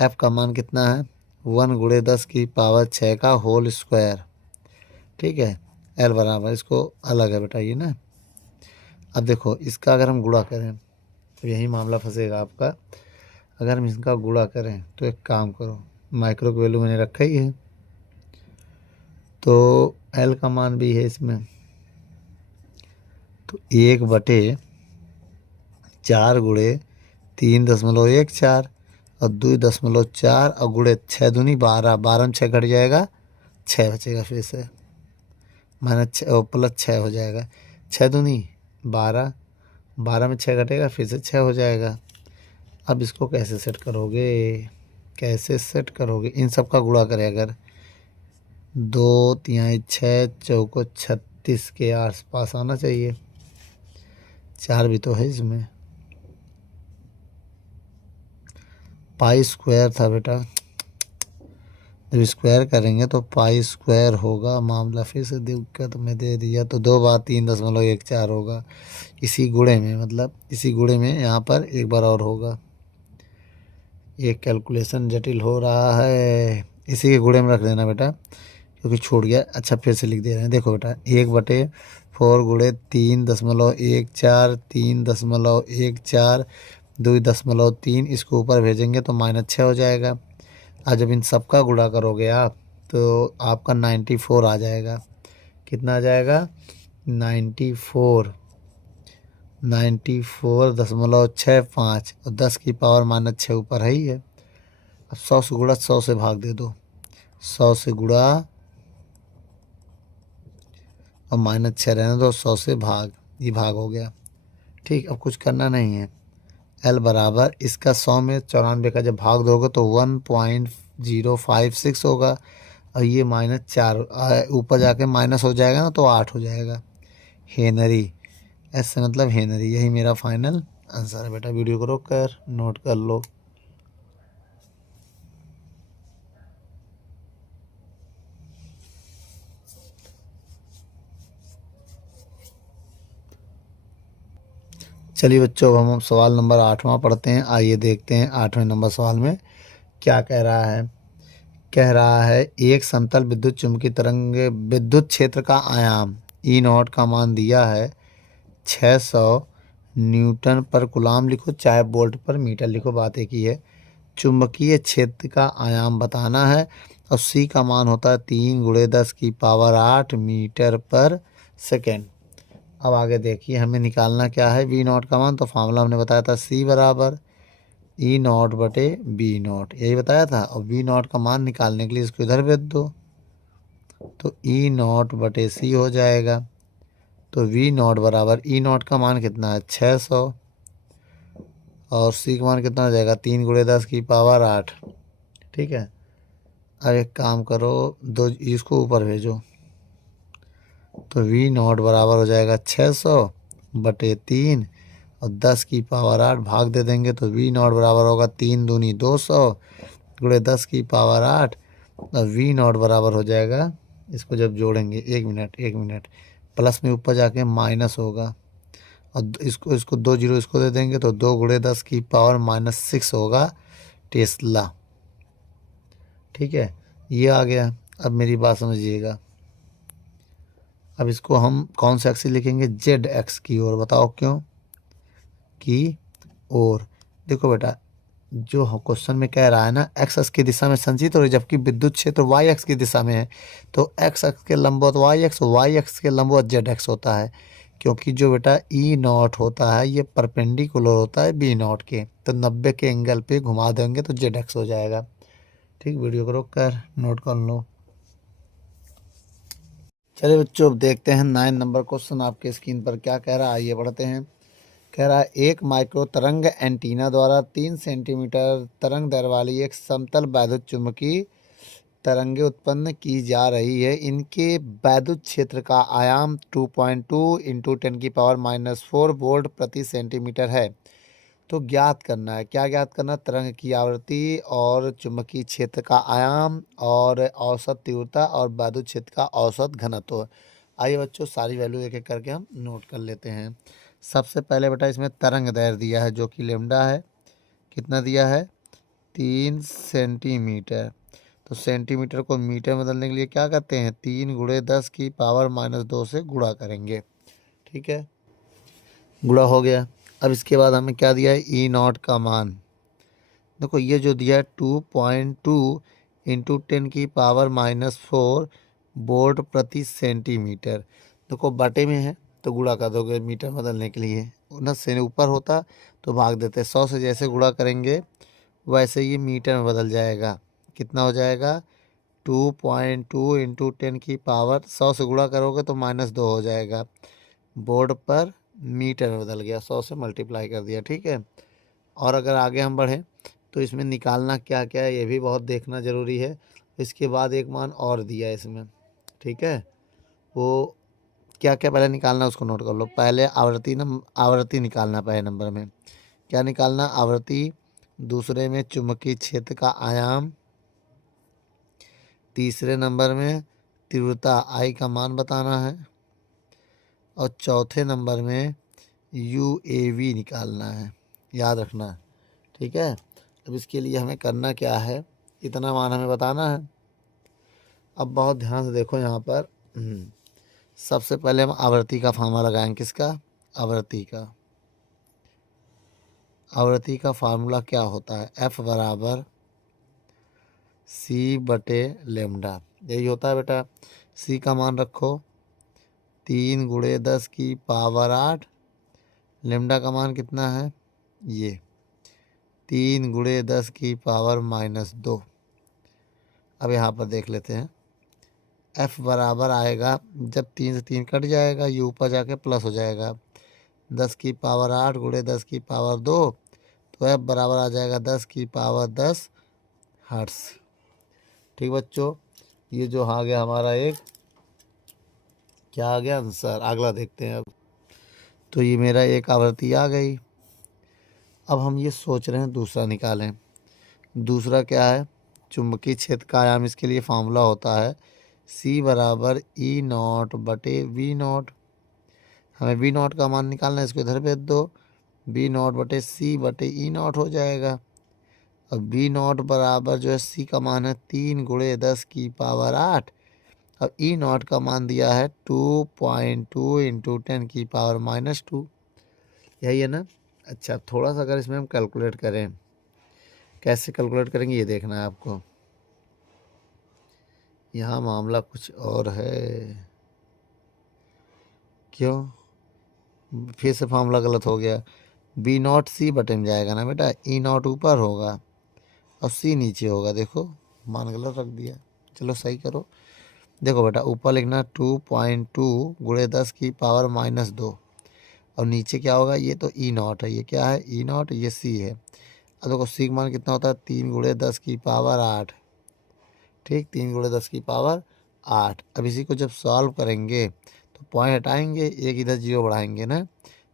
एफ का मान कितना है 1 गुणे 10⁻6 का होल स्क्वायर। ठीक है, एल बराबर, इसको अलग है बेटा ये ना। अब देखो इसका अगर हम गुणा करें तो यही मामला फंसेगा आपका। अगर हम इसका गुणा करें तो एक काम करो, माइक्रो की वैल्यू मैंने रखा ही है, तो एल का मान भी है इसमें तो 1/4 गुणे 3.14 और 2.4 और गुणे 6 दूनी 12, 12 में 6 घट जाएगा, 6 बचेगा फिर से, -6 प्लस 6 हो जाएगा, 6 दूनी 12, 12 में 6 घटेगा फिर से 6 हो जाएगा। अब इसको कैसे सेट करोगे, कैसे सेट करोगे, इन सब का गुणा करें अगर 2×3 6 चौको 36 के आसपास आना चाहिए, 4 भी तो है इसमें, पाई स्क्वायर था बेटा, जब स्क्वायर करेंगे तो पाई स्क्वायर होगा, मामला फिर से दिक्कत में दे दिया, तो 2 बार 3.14 होगा, इसी गुणे में, मतलब इसी गुणे में यहाँ पर एक बार और होगा, ये कैलकुलेशन जटिल हो रहा है, इसी के गुणे में रख देना बेटा क्योंकि छूट गया। अच्छा फिर से लिख दे रहे हैं, देखो बेटा 1/4 गुणे 3.14, 3.14, 2.3, इसको ऊपर भेजेंगे तो -6 हो जाएगा। आज जब इन सब का गुणा करोगे आप तो आपका 94 आ जाएगा, कितना आ जाएगा 94, 94.65 और 10 की पावर -6 ऊपर है ही है। अब 100 से गुणा 100 से भाग दे दो, 100 से गुणा और -6 रहने दो, 100 से भाग, ये भाग हो गया। ठीक, अब कुछ करना नहीं है, L बराबर इसका 100 में 94 का जब भाग दोगे तो 1.056 होगा और ये -4 ऊपर जाके माइनस हो जाएगा ना तो 8 हो जाएगा। हेनरी, ऐसे मतलब हेनरी, यही मेरा फाइनल आंसर है बेटा। वीडियो को रोक कर नोट कर लो। चलिए बच्चों, अब हम सवाल नंबर 8वां पढ़ते हैं। आइए देखते हैं 8वें नंबर सवाल में क्या कह रहा है। कह रहा है एक समतल विद्युत चुम्बकीय तरंग विद्युत क्षेत्र का आयाम E0 का मान दिया है 600 न्यूटन पर कूलाम, लिखो चाहे वोल्ट पर मीटर लिखो, बात एक ही है। चुंबकीय क्षेत्र का आयाम बताना है और C का मान होता है 3×10⁸ मीटर पर सेकेंड। अब आगे देखिए हमें निकालना क्या है V0 का मान, तो फार्मूला हमने बताया था C बराबर E0/B0, यही बताया था। और V0 का मान निकालने के लिए इसको इधर भेज दो तो E0/C हो जाएगा। तो V0 बराबर E0 का मान कितना है 600 और C का मान कितना हो जाएगा 3×10⁸। ठीक है, अब एक काम करो, दो इसको ऊपर भेजो तो V0 बराबर हो जाएगा 600/3 और 10⁸ भाग दे देंगे तो V0 बराबर होगा 3 दूनी 200 गुणे 10⁸ और V0 बराबर हो जाएगा, इसको जब जोड़ेंगे 1 मिनट प्लस में ऊपर जाके माइनस होगा और इसको 2 जीरो इसको दे देंगे तो 2×10⁻⁻6 होगा टेस्ला। ठीक है, ये आ गया। अब मेरी बात समझिएगा, अब इसको हम कौन सा एक्सिस लिखेंगे ZX की ओर, बताओ क्यों की ओर। देखो बेटा जो क्वेश्चन में कह रहा है ना एक्स अक्ष की दिशा में संचित हो रही, जबकि विद्युत क्षेत्र वाई अक्ष की दिशा में है, तो एक्स अक्ष के लंबवत वाई अक्ष के लंबवत ZX होता है। क्योंकि जो बेटा E0 होता है ये परपेंडिकुलर होता है B0 के, तो 90 के एंगल पे घुमा देंगे तो ZX हो जाएगा। ठीक, वीडियो को रोक कर नोट कर लो। चलिए बच्चों, अब देखते हैं 9 नंबर क्वेश्चन आपके स्क्रीन पर क्या कह रहा है, आइए पढ़ते हैं। कह रहा है एक माइक्रो तरंग एंटीना द्वारा 3 सेंटीमीटर तरंग दैर्घ्य वाली एक समतल वैद्युत चुम्बकीय तरंगें उत्पन्न की जा रही है। इनके वैद्युत क्षेत्र का आयाम 2.2 × 10⁻⁻4 वोल्ट प्रति सेंटीमीटर है। तो ज्ञात करना है, क्या ज्ञात करना, तरंग की आवृत्ति और चुंबकीय क्षेत्र का आयाम और औसत तीव्रता और वैद्युत क्षेत्र का औसत घनत्व। आइए बच्चों सारी वैल्यू एक एक करके हम नोट कर लेते हैं। सबसे पहले बेटा इसमें तरंग दैर्घ्य दिया है जो कि लैम्डा है, कितना दिया है 3 सेंटीमीटर। तो सेंटीमीटर को मीटर में बदलने के लिए क्या करते हैं 3×10⁻⁻2 से गुणा करेंगे। ठीक है, गुणा हो गया। अब इसके बाद हमें क्या दिया है E0 का मान, देखो ये जो दिया है 2.2 × 10⁻⁻4 वोल्ट प्रति सेंटीमीटर। देखो बटे में है तो गुणा कर दोगे मीटर बदलने के लिए। 19 से ऊपर होता तो भाग देते। 100 से जैसे गुणा करेंगे वैसे ये मीटर में बदल जाएगा। कितना हो जाएगा 2.2 इंटू 10 की पावर 100 से गुणा करोगे तो -2 हो जाएगा। बोर्ड पर मीटर में बदल गया, 100 से मल्टीप्लाई कर दिया। ठीक है। और अगर आगे हम बढ़ें तो इसमें निकालना क्या क्या है ये भी बहुत देखना ज़रूरी है। इसके बाद एक मान और दिया है इसमें। ठीक है। वो क्या क्या पहले निकालना उसको नोट कर लो। पहले आवृत्ति निकालना पहले नंबर में। क्या निकालना? आवृत्ति। दूसरे में चुंबकीय क्षेत्र का आयाम। तीसरे नंबर में तीव्रता आई का मान बताना है। और चौथे नंबर में UAV निकालना है, याद रखना। ठीक है। अब इसके लिए हमें करना क्या है, इतना मान हमें बताना है। अब बहुत ध्यान से देखो यहाँ पर। सबसे पहले हम आवृत्ति का फार्मूला लगाएंगे। किसका? आवृत्ति का फार्मूला क्या होता है? F बराबर C/λ। यही होता है बेटा। C का मान रखो 3 × 10 की पावर 8। लेमडा का मान कितना है? ये 3 × 10 की पावर -2। अब यहाँ पर देख लेते हैं। F बराबर आएगा, जब 3 से 3 कट जाएगा ये ऊपर जाके प्लस हो जाएगा। 10 की पावर 8 × 10 की पावर 2, तो F बराबर आ जाएगा 10 की पावर 10 हर्ट्ज। ठीक बच्चों, ये जो आ गया हमारा एक क्या आ गया आंसर। अगला देखते हैं। अब तो ये मेरा एक आवृत्ति आ गई। अब हम ये सोच रहे हैं दूसरा निकालें। दूसरा क्या है? चुंबकीय क्षेत्र का आयाम। इसके लिए फार्मूला होता है C बराबर E0/V0। हमें V0 का मान निकालना है, इसको इधर भेज दो। V0/C/E0 हो जाएगा। अब V0 बराबर जो है C का मान है 3 × 10 की पावर 8। अब E0 का मान दिया है 2.2 इंटू 10 की पावर -2। यही है ना। अच्छा, थोड़ा सा अगर इसमें हम कैलकुलेट करें, कैसे कैलकुलेट करेंगे ये देखना है आपको। यहाँ मामला कुछ और है। क्यों? फिर से फार्मूला गलत हो गया। V0 C/में जाएगा ना बेटा। E0 ऊपर होगा और C नीचे होगा। देखो मान गलत रख दिया। चलो सही करो। देखो बेटा, ऊपर लिखना 2.2 × 10 की पावर -2 और नीचे क्या होगा? ये तो E0 है। ये क्या है? E0। ये C है। अब देखो C का मान कितना होता है? 3 × 10 की पावर 8। ठीक, 3 × 10 की पावर 8। अब इसी को जब सॉल्व करेंगे तो पॉइंट हटाएंगे, एक इधर 0 बढ़ाएंगे ना,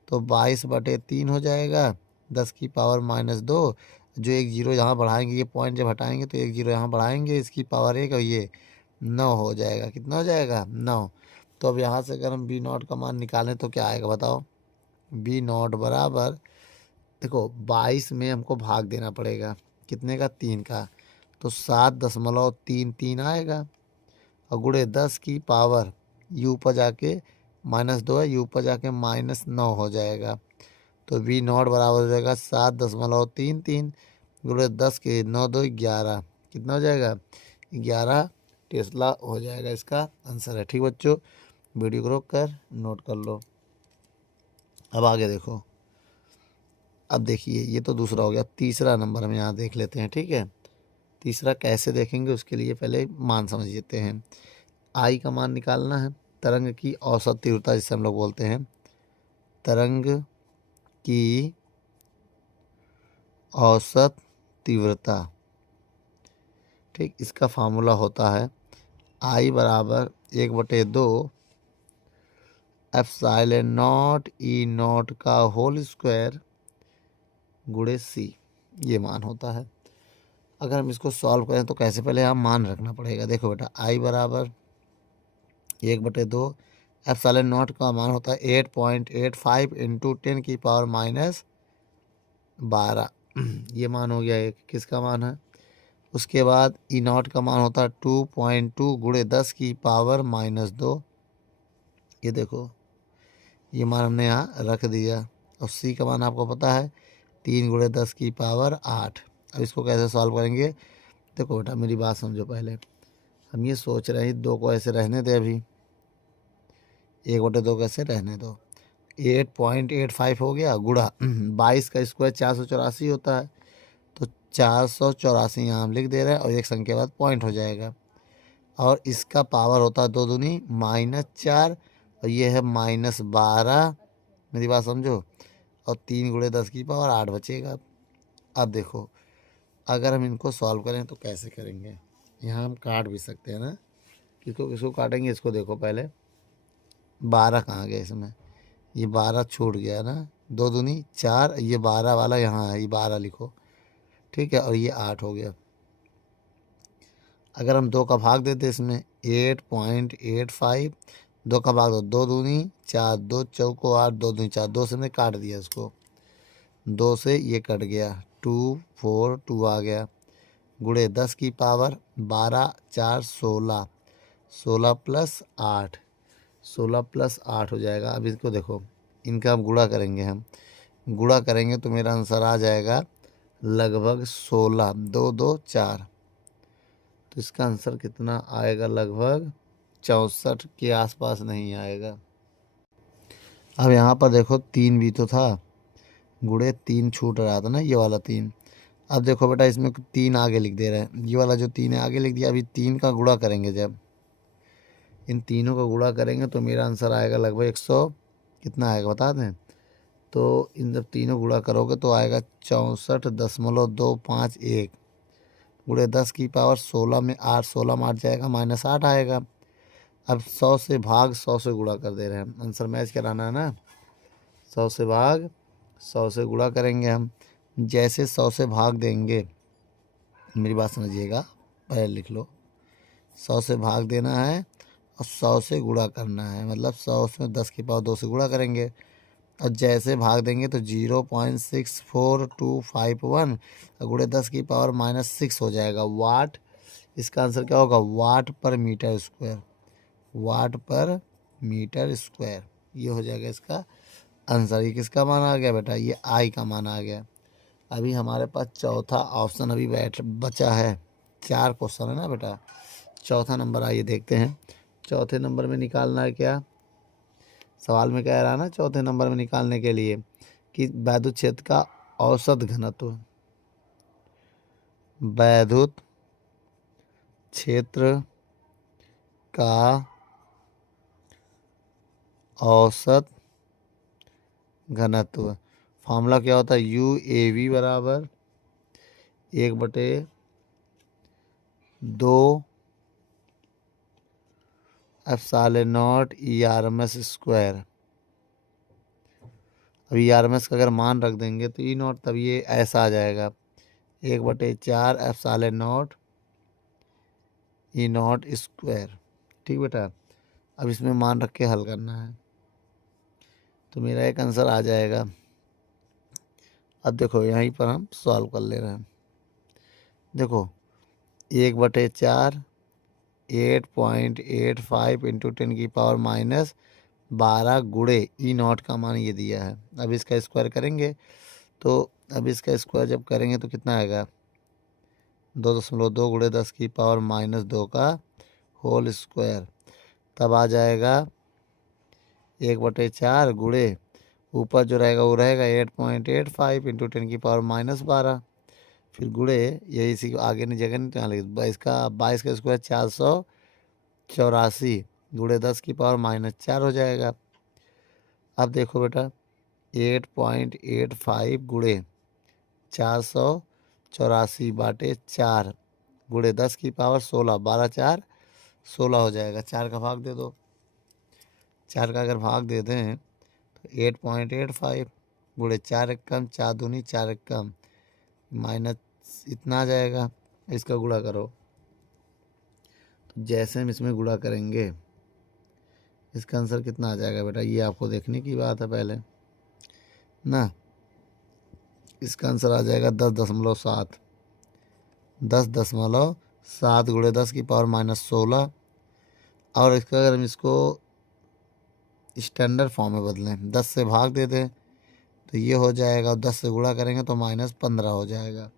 तो 22/3 हो जाएगा 10 की पावर -2। जो एक 0 यहाँ बढ़ाएंगे, ये पॉइंट जब हटाएंगे तो एक 0 यहाँ बढ़ाएंगे, इसकी पावर 1 और ये 9 हो जाएगा। कितना हो जाएगा? 9। तो अब यहाँ से अगर हम V0 का मान निकालें तो क्या आएगा बताओ? V0 बराबर, देखो 22 में हमको भाग देना पड़ेगा। कितने का? 3 का। तो 7.33 आएगा और गुणे 10 की पावर यू पर जाके -2 है, यू पर जाके -9 हो जाएगा। तो V0 बराबर हो जाएगा 7.33 गुणे 10 के 9 2 11। कितना हो जाएगा? 11 टेस्ला हो जाएगा। इसका आंसर है। ठीक बच्चों, वीडियो को रोक कर नोट कर लो। अब आगे देखो। अब देखिए, ये तो दूसरा हो गया। तीसरा नंबर हम यहाँ देख लेते हैं। ठीक है। तीसरा कैसे देखेंगे उसके लिए पहले मान समझ लेते हैं। आई का मान निकालना है। तरंग की औसत तीव्रता जिसे हम लोग बोलते हैं। तरंग की औसत तीव्रता। ठीक, इसका फार्मूला होता है I बराबर 1/2 ε0 E0 का होल स्क्वायर गुणे C। ये मान होता है। अगर हम इसको सॉल्व करें तो कैसे, पहले हम मान रखना पड़ेगा। देखो बेटा, I बराबर 1/2 ε0 का मान होता है 8.85 इंटू 10 की पावर -12। ये मान हो गया एक। किसका मान है? उसके बाद E0 का मान होता है 2.2 × 10 की पावर -2। ये देखो, ये मान हमने यहाँ रख दिया। और C का मान आपको पता है 3 × 10 की पावर 8। अब इसको कैसे सॉल्व करेंगे? देखो बेटा, मेरी बात समझो पहले। हम ये सोच रहे हैं 2 को ऐसे रहने दे, अभी 1/2 कैसे रहने दो। 8.85 हो गया गुणा 22 का स्क्वायर 484 होता है, तो 484 यहाँ हम लिख दे रहे हैं और एक संख्या के बाद पॉइंट हो जाएगा। और इसका पावर होता है 2 दूनी -4 और ये है -12, मेरी बात समझो, और 3 गुणे 10 की पावर 8 बचेगा। अब देखो अगर हम इनको सॉल्व करें तो कैसे करेंगे, यहाँ हम काट भी सकते हैं ना, किसको किसको काटेंगे, इसको देखो पहले 12 कहाँ गया इसमें, ये 12 छूट गया ना, 2 दूनी 4, ये 12 वाला यहाँ है, ये 12 लिखो, ठीक है, और ये 8 हो गया। अगर हम 2 का भाग देते इसमें 8.85, 2 का भाग दो, 2 दूनी 4, 2 चौको 8, 2 दूनी 4, 2 से हमने काट दिया इसको, 2 से ये कट गया, 2 4 2 आ गया, गुणे 10 की पावर 12 4 16, 16 प्लस 8, 16 प्लस 8 हो जाएगा। अब इसको देखो, इनका हम गुणा करेंगे, हम गुणा करेंगे तो मेरा आंसर आ जाएगा लगभग 16, 2 2 4, तो इसका आंसर कितना आएगा, लगभग 64 के आसपास नहीं आएगा। अब यहाँ पर देखो 3 भी तो था, गुणे 3 छूट रहा था ना, ये वाला 3। अब देखो बेटा इसमें 3 आगे लिख दे रहे हैं, ये वाला जो 3 है आगे लिख दिया। अभी 3 का गुणा करेंगे, जब इन तीनों का गुणा करेंगे तो मेरा आंसर आएगा लगभग 100, कितना आएगा बता दें, तो इन जब तीनों गुणा करोगे तो आएगा 64.251, गुणे 10 की पावर 16 में 8, 16 में 8 जाएगा, -8 आएगा। अब 100 से भाग 100 से गुणा कर दे रहे हैं, आंसर मैच कराना है ना, 100 से भाग 100 से गुणा करेंगे हम। जैसे 100 से भाग देंगे, मेरी बात समझिएगा, पहले लिख लो, 100 से भाग देना है और 100 से गुणा करना है, मतलब 100 में 10 की पावर 2 से गुणा करेंगे और जैसे भाग देंगे तो 0.64251 गुणे 10 की पावर -6 हो जाएगा वाट। इसका आंसर क्या होगा, वाट पर मीटर स्क्वायर, वाट पर मीटर स्क्वायर, ये हो जाएगा इसका आंसर। ये किसका मान आ गया बेटा, ये आई का मान आ गया। अभी हमारे पास चौथा ऑप्शन अभी बचा है, 4 क्वेश्चन है ना बेटा, चौथा नंबर आइए देखते हैं। चौथे नंबर में निकालना है क्या, सवाल में कह रहा है ना चौथे नंबर में निकालने के लिए कि वैद्युत क्षेत्र का औसत घनत्व, वैद्युत क्षेत्र का औसत घनत्व, फॉर्मूला क्या होता है, UAV बराबर 1/2 ε0 ERMS स्क्वायर। अब ERMS का अगर मान रख देंगे तो E0, तब ये ऐसा आ जाएगा 1/4 ε0 E0 स्क्वायर, ठीक बेटा। अब इसमें मान रख के हल करना है तो मेरा एक आंसर आ जाएगा। अब देखो यहीं पर हम सॉल्व कर ले रहे हैं, देखो 1/4 8.85 इंटू 10 की पावर -12 गुणे E0 का मान ये दिया है। अब इसका स्क्वायर करेंगे तो अब इसका स्क्वायर जब करेंगे तो कितना आएगा, 2.2 गुणे 10 की पावर -2 का होल स्क्वायर, तब आ जाएगा 1/4 गुणे ऊपर जो रहेगा वो रहेगा 8.85 इंटू 10 की पावर -12, फिर गुणे यही इसी को आगे नहीं जगह नहीं तो यहाँ लिख 22 का स्क्वायर 484 गुणे 10 की पावर -4 हो जाएगा। अब देखो बेटा 8.85 गुणे 484/4 गुणे 10 की पावर 16, 12 4 16 हो जाएगा। 4 का भाग दे दो, 4 का अगर भाग दे दें तो 8.85 गुणे 4 एक कम, 4 दूनी 4 एक कम, माइनस इतना आ जाएगा। इसका गुणा करो तो जैसे हम इसमें गुणा करेंगे इसका आंसर कितना आ जाएगा बेटा, ये आपको देखने की बात है पहले ना। इसका आंसर आ जाएगा 10.7, 10.7 गुणे 10 की पावर -16। और इसका अगर हम इसको स्टैंडर्ड फॉर्म में बदलें, 10 से भाग दे दें तो ये हो जाएगा, और 10 से गुणा करेंगे तो -15 हो जाएगा।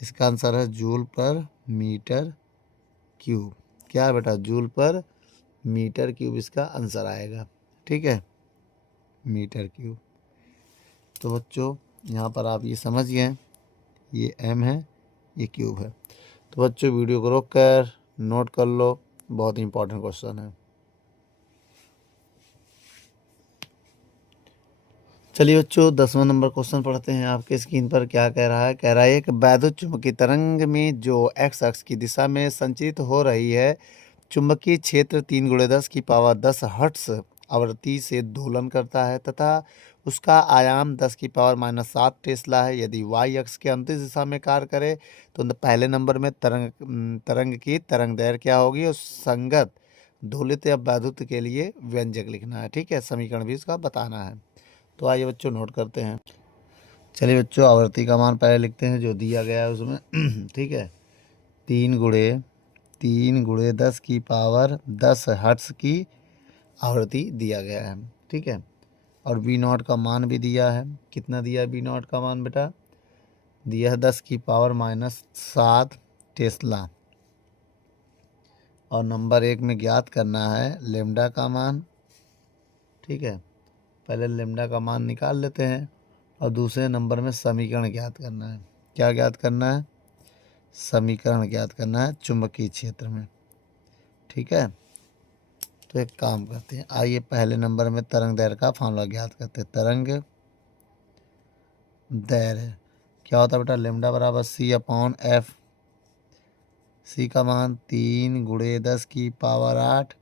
इसका आंसर है जूल पर मीटर क्यूब। क्या बेटा, जूल पर मीटर क्यूब इसका आंसर आएगा, ठीक है। Metre cube. तो बच्चों यहाँ पर आप ये समझ गए, ये m है, ये क्यूब है। तो बच्चों वीडियो को रोक कर नोट कर लो, बहुत इंपॉर्टेंट क्वेश्चन है। चलिए बच्चों 10वां नंबर क्वेश्चन पढ़ते हैं। आपके स्क्रीन पर क्या कह रहा है? कह रहा है एक वैद्युत चुंबकीय तरंग में जो x अक्ष की दिशा में संचारित हो रही है, चुंबकीय क्षेत्र 3×10⁻10 हर्ट्ज आवृत्ति से दोलन करता है तथा उसका आयाम 10⁻⁻7 टेस्ला है। यदि y अक्ष के अंतिम दिशा में कार्य करे तो पहले नंबर में तरंग की तरंग दैर्घ्य क्या होगी और संगत दोलित या वैद्युत के लिए व्यंजक लिखना है। ठीक है, समीकरण भी इसका बताना है। तो आइए बच्चों नोट करते हैं। चलिए बच्चों आवृत्ति का मान पहले लिखते हैं जो दिया गया है उसमें। ठीक है, 3×10⁻10 हर्ट्ज की आवृत्ति दिया गया है। ठीक है, और V0 का मान भी दिया है। कितना दिया है V0 का मान बेटा? दिया है 10⁻⁻7 टेस्ला। और नंबर 1 में ज्ञात करना है लेमडा का मान। ठीक है, पहले लेमडा का मान निकाल लेते हैं और दूसरे नंबर में समीकरण ज्ञात करना है। क्या ज्ञात करना है? समीकरण ज्ञात करना है चुंबकीय क्षेत्र में। ठीक है, तो एक काम करते हैं, आइए पहले नंबर में तरंग दैर्घ्य का फॉर्मूला ज्ञात करते हैं। तरंग दैर्घ्य क्या होता है बेटा? लेमडा बराबर C/F। C का मान 3×10⁸।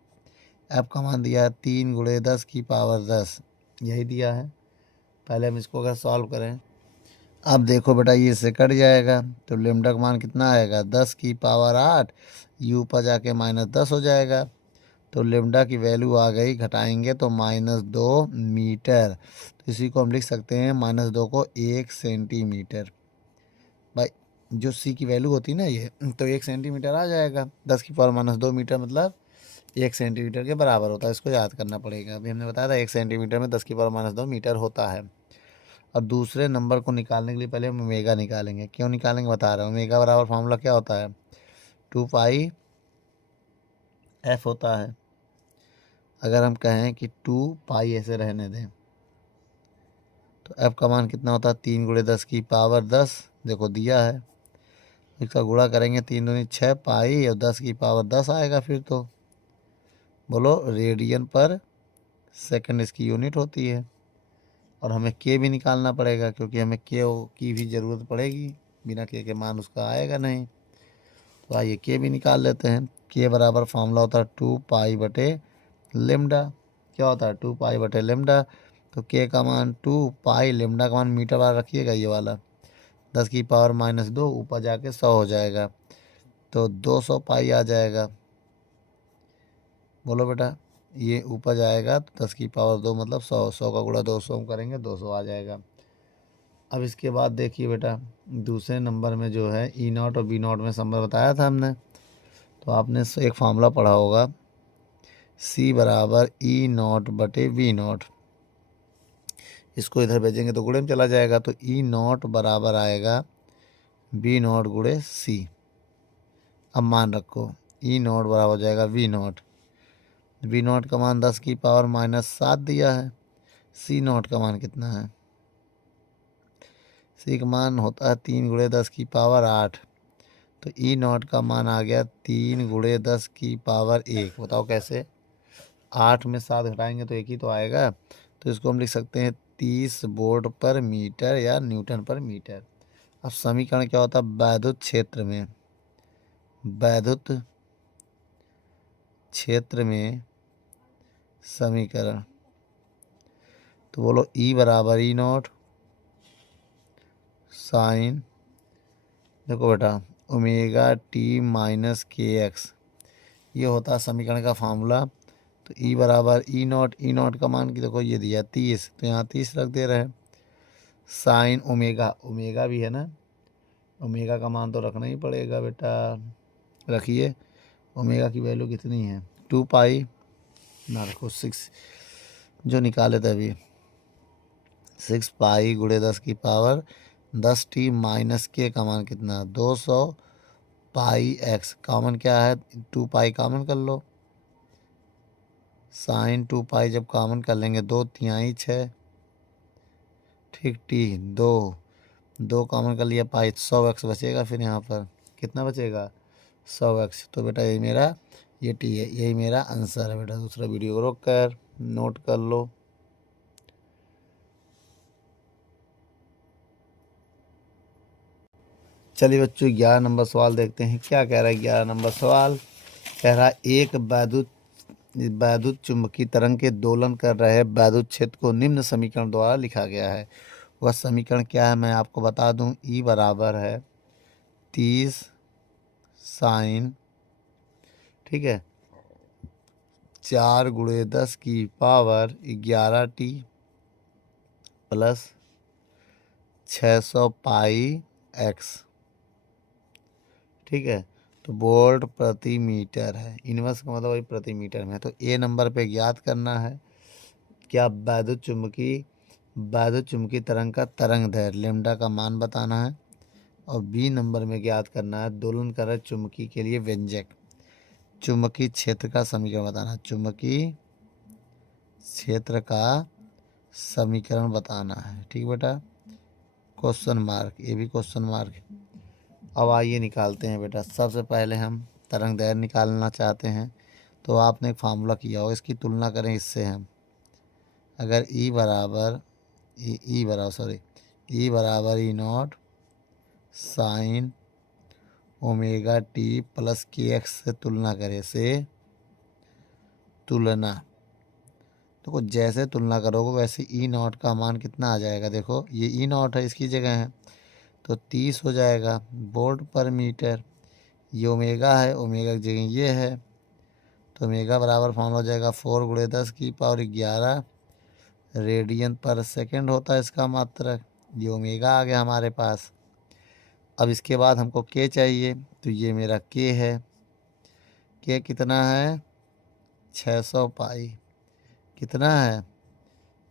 F का मान दिया है 3×10⁻10, यही दिया है। पहले हम इसको अगर सॉल्व करें, अब देखो बेटा ये से कट जाएगा तो लेमडा का मान कितना आएगा? 10⁸, यू पर जाके -10 हो जाएगा। तो लेमडा की वैल्यू आ गई, घटाएंगे तो -2 मीटर। तो इसी को हम लिख सकते हैं -2 को 1 सेंटीमीटर। भाई जो सी की वैल्यू होती है ना ये, तो 1 सेंटीमीटर आ जाएगा। 10⁻−2 मीटर मतलब 1 सेंटीमीटर के बराबर होता है। इसको याद करना पड़ेगा। अभी हमने बताया था 1 सेंटीमीटर में 10⁻−2 मीटर होता है। और दूसरे नंबर को निकालने के लिए पहले हम ओमेगा निकालेंगे। क्यों निकालेंगे बता रहा हूँ। ओमेगा बराबर फार्मूला क्या होता है? 2πf होता है। अगर हम कहें कि 2π ऐसे रहने दें तो f का मान कितना होता है? 3×10⁻10। देखो दिया है, इसका गुणा करेंगे 3×2 = 6 पाई और 10⁻10 आएगा। फिर तो बोलो रेडियन पर सेकंड इसकी यूनिट होती है। और हमें के भी निकालना पड़ेगा क्योंकि हमें के की भी ज़रूरत पड़ेगी, बिना के मान उसका आएगा नहीं। तो आइए के भी निकाल लेते हैं। के बराबर फार्मूला होता है 2π/लेमडा। क्या होता है? 2π/लेमडा। तो के का मान 2π, लेमडा का मान मीटर वाला रखिएगा ये वाला, 10⁻−2 ऊपर जाके 100 हो जाएगा तो 200 पाई आ जाएगा। बोलो बेटा ये ऊपर जाएगा तो 10⁻2 मतलब 100, 100 का गुणा 200 करेंगे 200 आ जाएगा। अब इसके बाद देखिए बेटा दूसरे नंबर में जो है E0 और V0 में संबंध बताया था हमने, तो आपने एक फार्मूला पढ़ा होगा C बराबर E0/V0। इसको इधर भेजेंगे तो गुणे में चला जाएगा, तो E0 बराबर आएगा V0/C। अब मान रखो E0 बराबर हो जाएगा V0। V0 का मान 10⁻−7 दिया है। C0 का मान कितना है? C का मान होता है 3×10⁸। तो E0 का मान आ गया 3×10⁻1। बताओ कैसे? 8 में 7 घटाएंगे तो एक ही तो आएगा। तो इसको हम लिख सकते हैं 30 वोल्ट पर मीटर या न्यूटन पर मीटर। अब समीकरण क्या होता है? वैद्युत क्षेत्र में समीकरण। तो बोलो E बराबर E0 साइन, देखो बेटा ω/t-kx, ये होता है समीकरण का फार्मूला। तो E बराबर E0 का मान की देखो ये दिया 30, तो यहाँ 30 रख दे रहे हैं। साइन ओमेगा भी है ना, ओमेगा का मान तो रखना ही पड़ेगा बेटा। रखिए ओमेगा की वैल्यू कितनी है? 2π ना रखो 6, जो निकाले थे अभी 6π×10⁻10t-k का मान कितना? 200 πx। कॉमन क्या है? 2π कॉमन कर लो, साइन 2 पाई जब कॉमन कर लेंगे 2 तिहाई 6, ठीक, टी 2 कॉमन कर लिया, पाई 100x बचेगा, फिर यहाँ पर कितना बचेगा 100x। तो बेटा ये मेरा ये टी है, यही मेरा आंसर है बेटा। दूसरा वीडियो को रोक कर नोट कर लो। चलिए बच्चों 11 नंबर सवाल देखते हैं क्या कह रहा है। 11 नंबर सवाल कह रहा है एक वैद्युत चुंबकीय तरंग के दोलन कर रहे वैद्युत क्षेत्र को निम्न समीकरण द्वारा लिखा गया है। वह समीकरण क्या है मैं आपको बता दूं। ई बराबर है 30 साइन, ठीक है, 4 गुणे 10 की पावर 11t प्लस 600 पाई एक्स, ठीक है। तो वोल्ट प्रति मीटर है, इनवर्स का मतलब वही प्रति मीटर में है। तो ए नंबर पे ज्ञात करना है क्या वैद्युत चुंबकीय तरंग का तरंग दैर्घ्य लेमडा का मान बताना है। और बी नंबर में ज्ञात करना है दोलन कर रहे चुंबकीय के लिए व्यंजक, चुंबकीय क्षेत्र का समीकरण बताना है, चुंबकीय क्षेत्र का समीकरण बताना है, ठीक बेटा। क्वेश्चन मार्क, ये भी क्वेश्चन मार्क है। अब आइए निकालते हैं बेटा। सबसे पहले हम तरंग दैर्घ्य निकालना चाहते हैं तो आपने एक फार्मूला किया हो, इसकी तुलना करें इससे। हम अगर ई बराबर E naught sine omega T plus के एक्स से तुलना करें, से तुलना, तो कुछ जैसे तुलना करोगे वैसे ई नॉट का मान कितना आ जाएगा। देखो ये ई नॉट है, इसकी जगह है तो 30 हो जाएगा वोल्ट पर मीटर। ये ओमेगा है, ओमेगा की जगह ये है तो ओमेगा बराबर फॉर्मूला हो जाएगा 4 गुणे 10 की पावर 11 रेडियन पर सेकंड होता है इसका मात्रक। ये ओमेगा आ गया हमारे पास। अब इसके बाद हमको के चाहिए तो ये मेरा के है। के कितना है 600 पाई, कितना है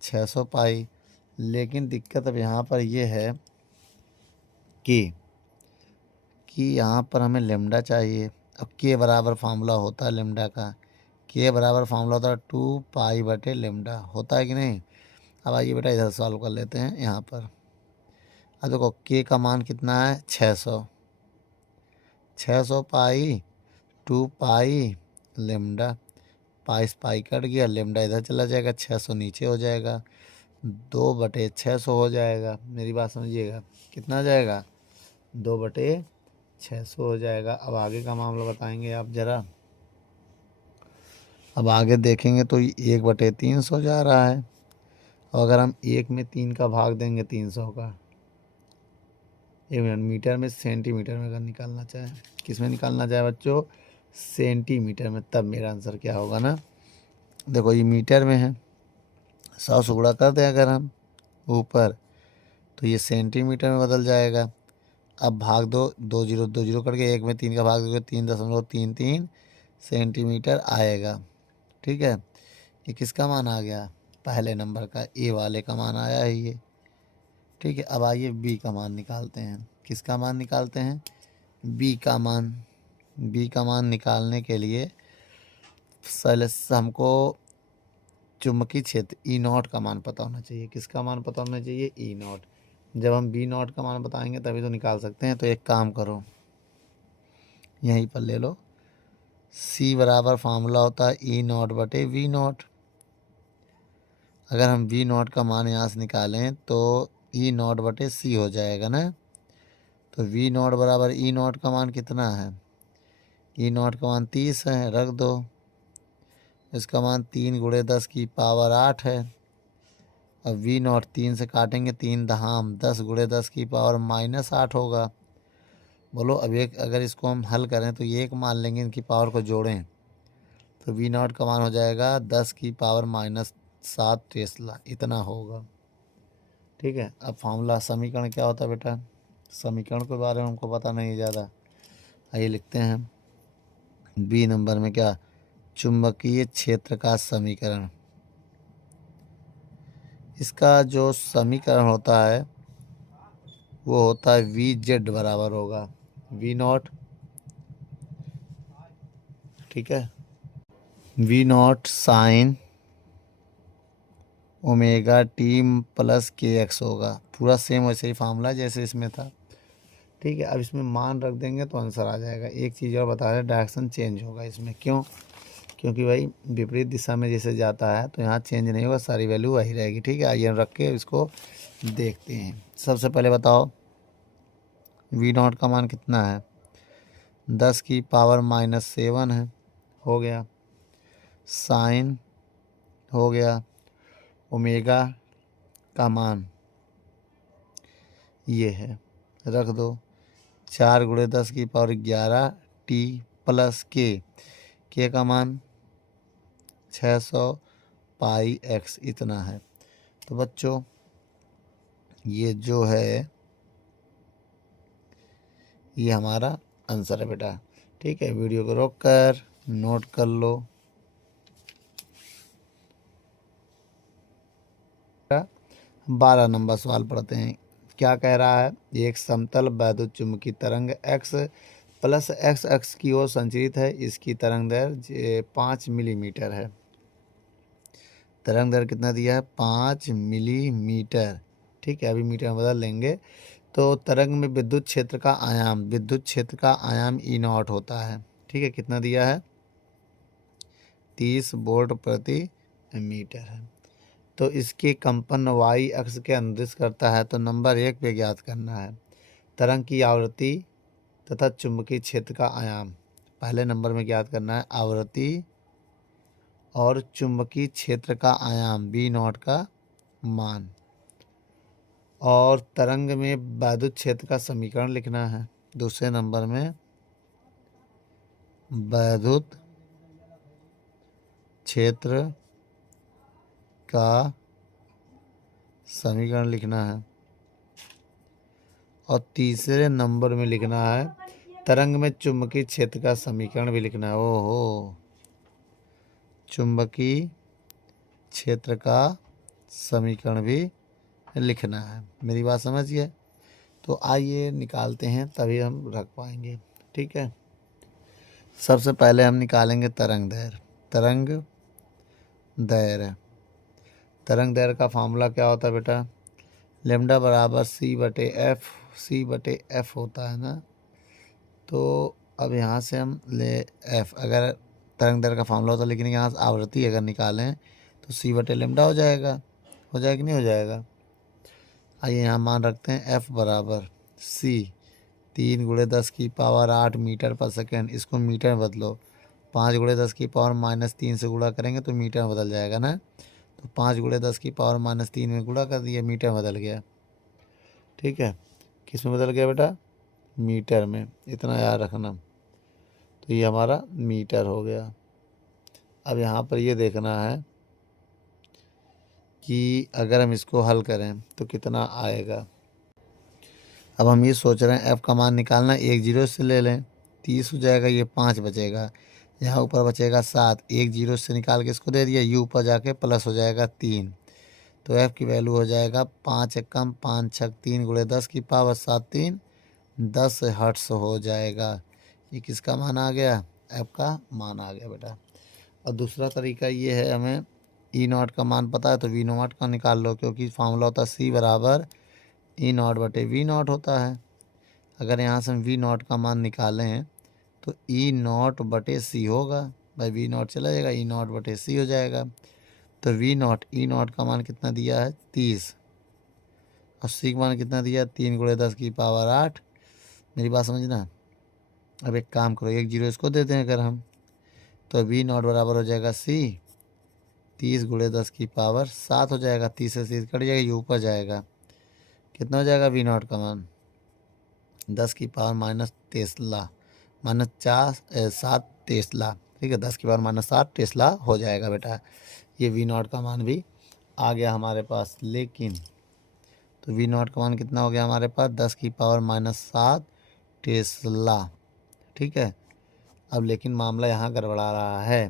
600 पाई। लेकिन दिक्कत अब यहाँ पर ये है कि यहाँ पर हमें लेमडा चाहिए। अब के बराबर फार्मूला होता है लेमडा का, के बराबर फार्मूला होता है 2 पाई/लेमडा, होता है कि नहीं। अब आइए बेटा इधर सॉल्व कर लेते हैं यहाँ पर। अब देखो के का मान कितना है 600 पाई 2 पाई लेमडा, पाई से पाई कट गया, लेमडा इधर चला जाएगा, 600 नीचे हो जाएगा, 2/600 हो जाएगा। मेरी बात समझिएगा, कितना आ जाएगा 2/600 हो जाएगा। अब आगे का मामला बताएंगे आप ज़रा। अब आगे देखेंगे तो 1/300 जा रहा है। और अगर हम 1 में 3 का भाग देंगे 300 का, 1 मीटर में सेंटीमीटर में अगर निकालना चाहे, किस में निकालना चाहे बच्चों, सेंटीमीटर में, तब मेरा आंसर क्या होगा ना। देखो ये मीटर में है, 100 से गुणा कर दें अगर हम ऊपर तो ये सेंटीमीटर में बदल जाएगा। अब भाग दो, 2 जीरो कट के 1 में 3 का भाग दोगे 3.33 सेंटीमीटर आएगा, ठीक है। ये किसका मान आ गया, पहले नंबर का, ए वाले का मान आया है ये, ठीक है। अब आइए बी का मान निकालते हैं। किसका मान निकालते हैं, बी का मान। बी का मान निकालने के लिए पहले हमको चुंबकीय क्षेत्र ई नॉट का मान पता होना चाहिए। किसका मान पता होना चाहिए, ई नॉट। जब हम बी नॉट का मान बताएंगे तभी तो निकाल सकते हैं। तो एक काम करो, यहीं पर ले लो, सी बराबर फार्मूला होता है E0/V0। अगर हम वी नॉट का मान यहाँ से निकालें तो E0/C हो जाएगा ना। तो वी नॉट बराबर ई नॉट का मान कितना है, ई नॉट का मान 30 है, रख दो। इसका मान 3 गुणे 10 की पावर 8 है। अब वी नॉट 3 से काटेंगे, 3 दहाम 10 गुणे 10 की पावर -8 होगा। बोलो अब एक, अगर इसको हम हल करें तो ये एक मान लेंगे, इनकी पावर को जोड़ें तो वी नॉट का मान हो जाएगा 10 की पावर -7 टेस्ला, इतना होगा, ठीक है। अब फार्मूला समीकरण क्या होता है बेटा, समीकरण के बारे में हमको पता नहीं ज़्यादा। आइए लिखते हैं बी नंबर में क्या, चुंबकीय क्षेत्र का समीकरण। इसका जो समीकरण होता है वो होता है VZ बराबर होगा V0, ठीक है। V nought sine omega T plus के एक्स होगा। पूरा सेम वैसे ही फार्मूला जैसे इसमें था। ठीक है, अब इसमें मान रख देंगे तो आंसर आ जाएगा। एक चीज़ और बता रहे, डायरेक्शन चेंज होगा इसमें। क्यों? क्योंकि भाई विपरीत दिशा में जैसे जाता है तो यहाँ चेंज नहीं होगा, सारी वैल्यू वही रहेगी। ठीक है, आइए रख के इसको देखते हैं। सबसे पहले बताओ वी नॉट का मान कितना है? 10⁻⁻7 है, हो गया। साइन हो गया, ओमेगा का मान ये है, रख दो। 4×10⁻11 टी प्लस के का मान 600 पाई एक्स इतना है। तो बच्चों ये जो है ये हमारा आंसर है बेटा। ठीक है, वीडियो को रोक कर नोट कर लो। 12 नंबर सवाल पढ़ते हैं। क्या कह रहा है? एक समतल वैद्युत चुम्बकीय तरंग x प्लस एक्स अक्ष की ओर संचरित है। इसकी तरंग दैर्घ्य 5 मिलीमीटर है। तरंग दैर्घ्य कितना दिया है? 5 मिलीमीटर। ठीक है, अभी मीटर में बदल लेंगे। तो तरंग में विद्युत क्षेत्र का आयाम ई नॉट होता है। ठीक है, कितना दिया है? 30 वोल्ट प्रति मीटर है। तो इसके कंपन y अक्ष के अनुदिश करता है। तो नंबर 1 पे ज्ञात करना है तरंग की आवृत्ति तथा चुंबकीय क्षेत्र का आयाम। पहले नंबर में ज्ञात करना है आवृत्ति और चुंबकीय क्षेत्र का आयाम बी नॉट का मान। और तरंग में वैद्युत क्षेत्र का समीकरण लिखना है। दूसरे नंबर में वैद्युत क्षेत्र का समीकरण लिखना है। और तीसरे नंबर में लिखना है तरंग में चुंबकीय क्षेत्र का समीकरण भी लिखना है। ओहो, चुंबकीय क्षेत्र का समीकरण भी लिखना है। मेरी बात समझिए। तो आइए निकालते हैं, तभी हम रख पाएंगे। ठीक है, सबसे पहले हम निकालेंगे तरंग दैर्घ्य। तरंग दैर्घ्य का फार्मूला क्या होता है बेटा? लेमडा बराबर C/F होता है ना। तो अब यहाँ से हम ले F, अगर तरंग दैर्घ्य का फार्मूला होता, लेकिन यहाँ से आवृत्ति अगर निकालें तो C/λ हो जाएगा। हो जाएगा कि नहीं हो जाएगा? आइए यहाँ मान रखते हैं F बराबर C 3×10⁻8 मीटर पर सेकेंड। इसको मीटर में बदलो। 5×10⁻³ से गुणा करेंगे तो मीटर में बदल जाएगा ना। तो 5×10⁻³ में गुणा कर दिया, मीटर में बदल गया। ठीक है, किस में बदल गया बेटा? मीटर में। इतना याद रखना। तो ये हमारा मीटर हो गया। अब यहाँ पर ये देखना है कि अगर हम इसको हल करें तो कितना आएगा। अब हम ये सोच रहे हैं F का मान निकालना, 1 0 से ले लें, 30 हो जाएगा, ये 5 बचेगा, यहाँ ऊपर बचेगा 7, 1 0 से निकाल के इसको दे दिया, यू ऊपर जाके प्लस हो जाएगा 3। तो F की वैल्यू हो जाएगा 5 एकम 5 छक 3×10⁻7 3 10 हर्ट्स हो जाएगा। ये किसका मान आ गया? F का मान आ गया बेटा। और दूसरा तरीका ये है, हमें ई नॉट का मान पता है तो वी नॉट का निकाल लो, क्योंकि फार्मूला होता है C/E0/V0 होता है। अगर यहाँ से हम वी नॉट का मान निकालें तो E0/C होगा। भाई वी नॉट चला जाएगा, E0/C हो जाएगा। तो E नॉट का मान कितना दिया है? 30। और C का मान कितना दिया? 3×10⁸। मेरी बात समझना। अब एक काम करो, 1 0 इसको देते हैं अगर हम, तो V0 बराबर हो जाएगा C 30×10⁻7 हो जाएगा। 30 से 30 कट जाएगा, ये ऊपर जाएगा। कितना हो जाएगा V0 का मान? 10⁻−13 -7 टेस्ला। ठीक है, 10⁻−7 टेस्ला हो जाएगा बेटा। ये V0 का मान भी आ गया हमारे पास। लेकिन तो V0 का मान कितना हो गया हमारे पास? 10⁻−7 टेस्ला। ठीक है, अब लेकिन मामला यहाँ गड़बड़ा रहा है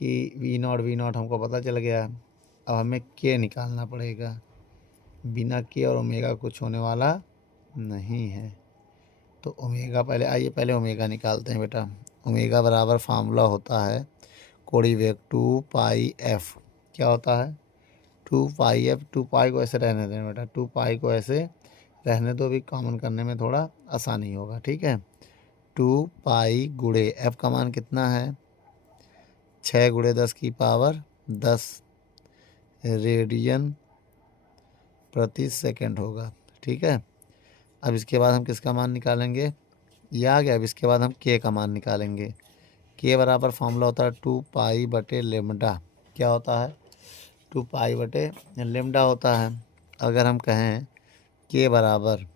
कि V0 हमको पता चल गया। अब हमें के निकालना पड़ेगा। बिना के और ओमेगा कुछ होने वाला नहीं है। तो ओमेगा पहले, आइए पहले ओमेगा निकालते हैं बेटा। ओमेगा बराबर फार्मूला होता है कोणीय वेग 2πf क्या होता है 2πf। 2π को ऐसे रहने दें बेटा, 2π को ऐसे रहने दो, भी कॉमन करने में थोड़ा आसानी होगा। ठीक है, 2π गुणे f का मान कितना है 6 गुणे 10 की पावर 10 रेडियन प्रति सेकंड होगा। ठीक है, अब इसके बाद हम किसका मान निकालेंगे, ये आ गया। अब इसके बाद हम k का मान निकालेंगे। k बराबर फॉर्मूला होता है 2π बटे लेमडा। क्या होता है 2π बटे लेमडा होता है। अगर हम कहें k बराबर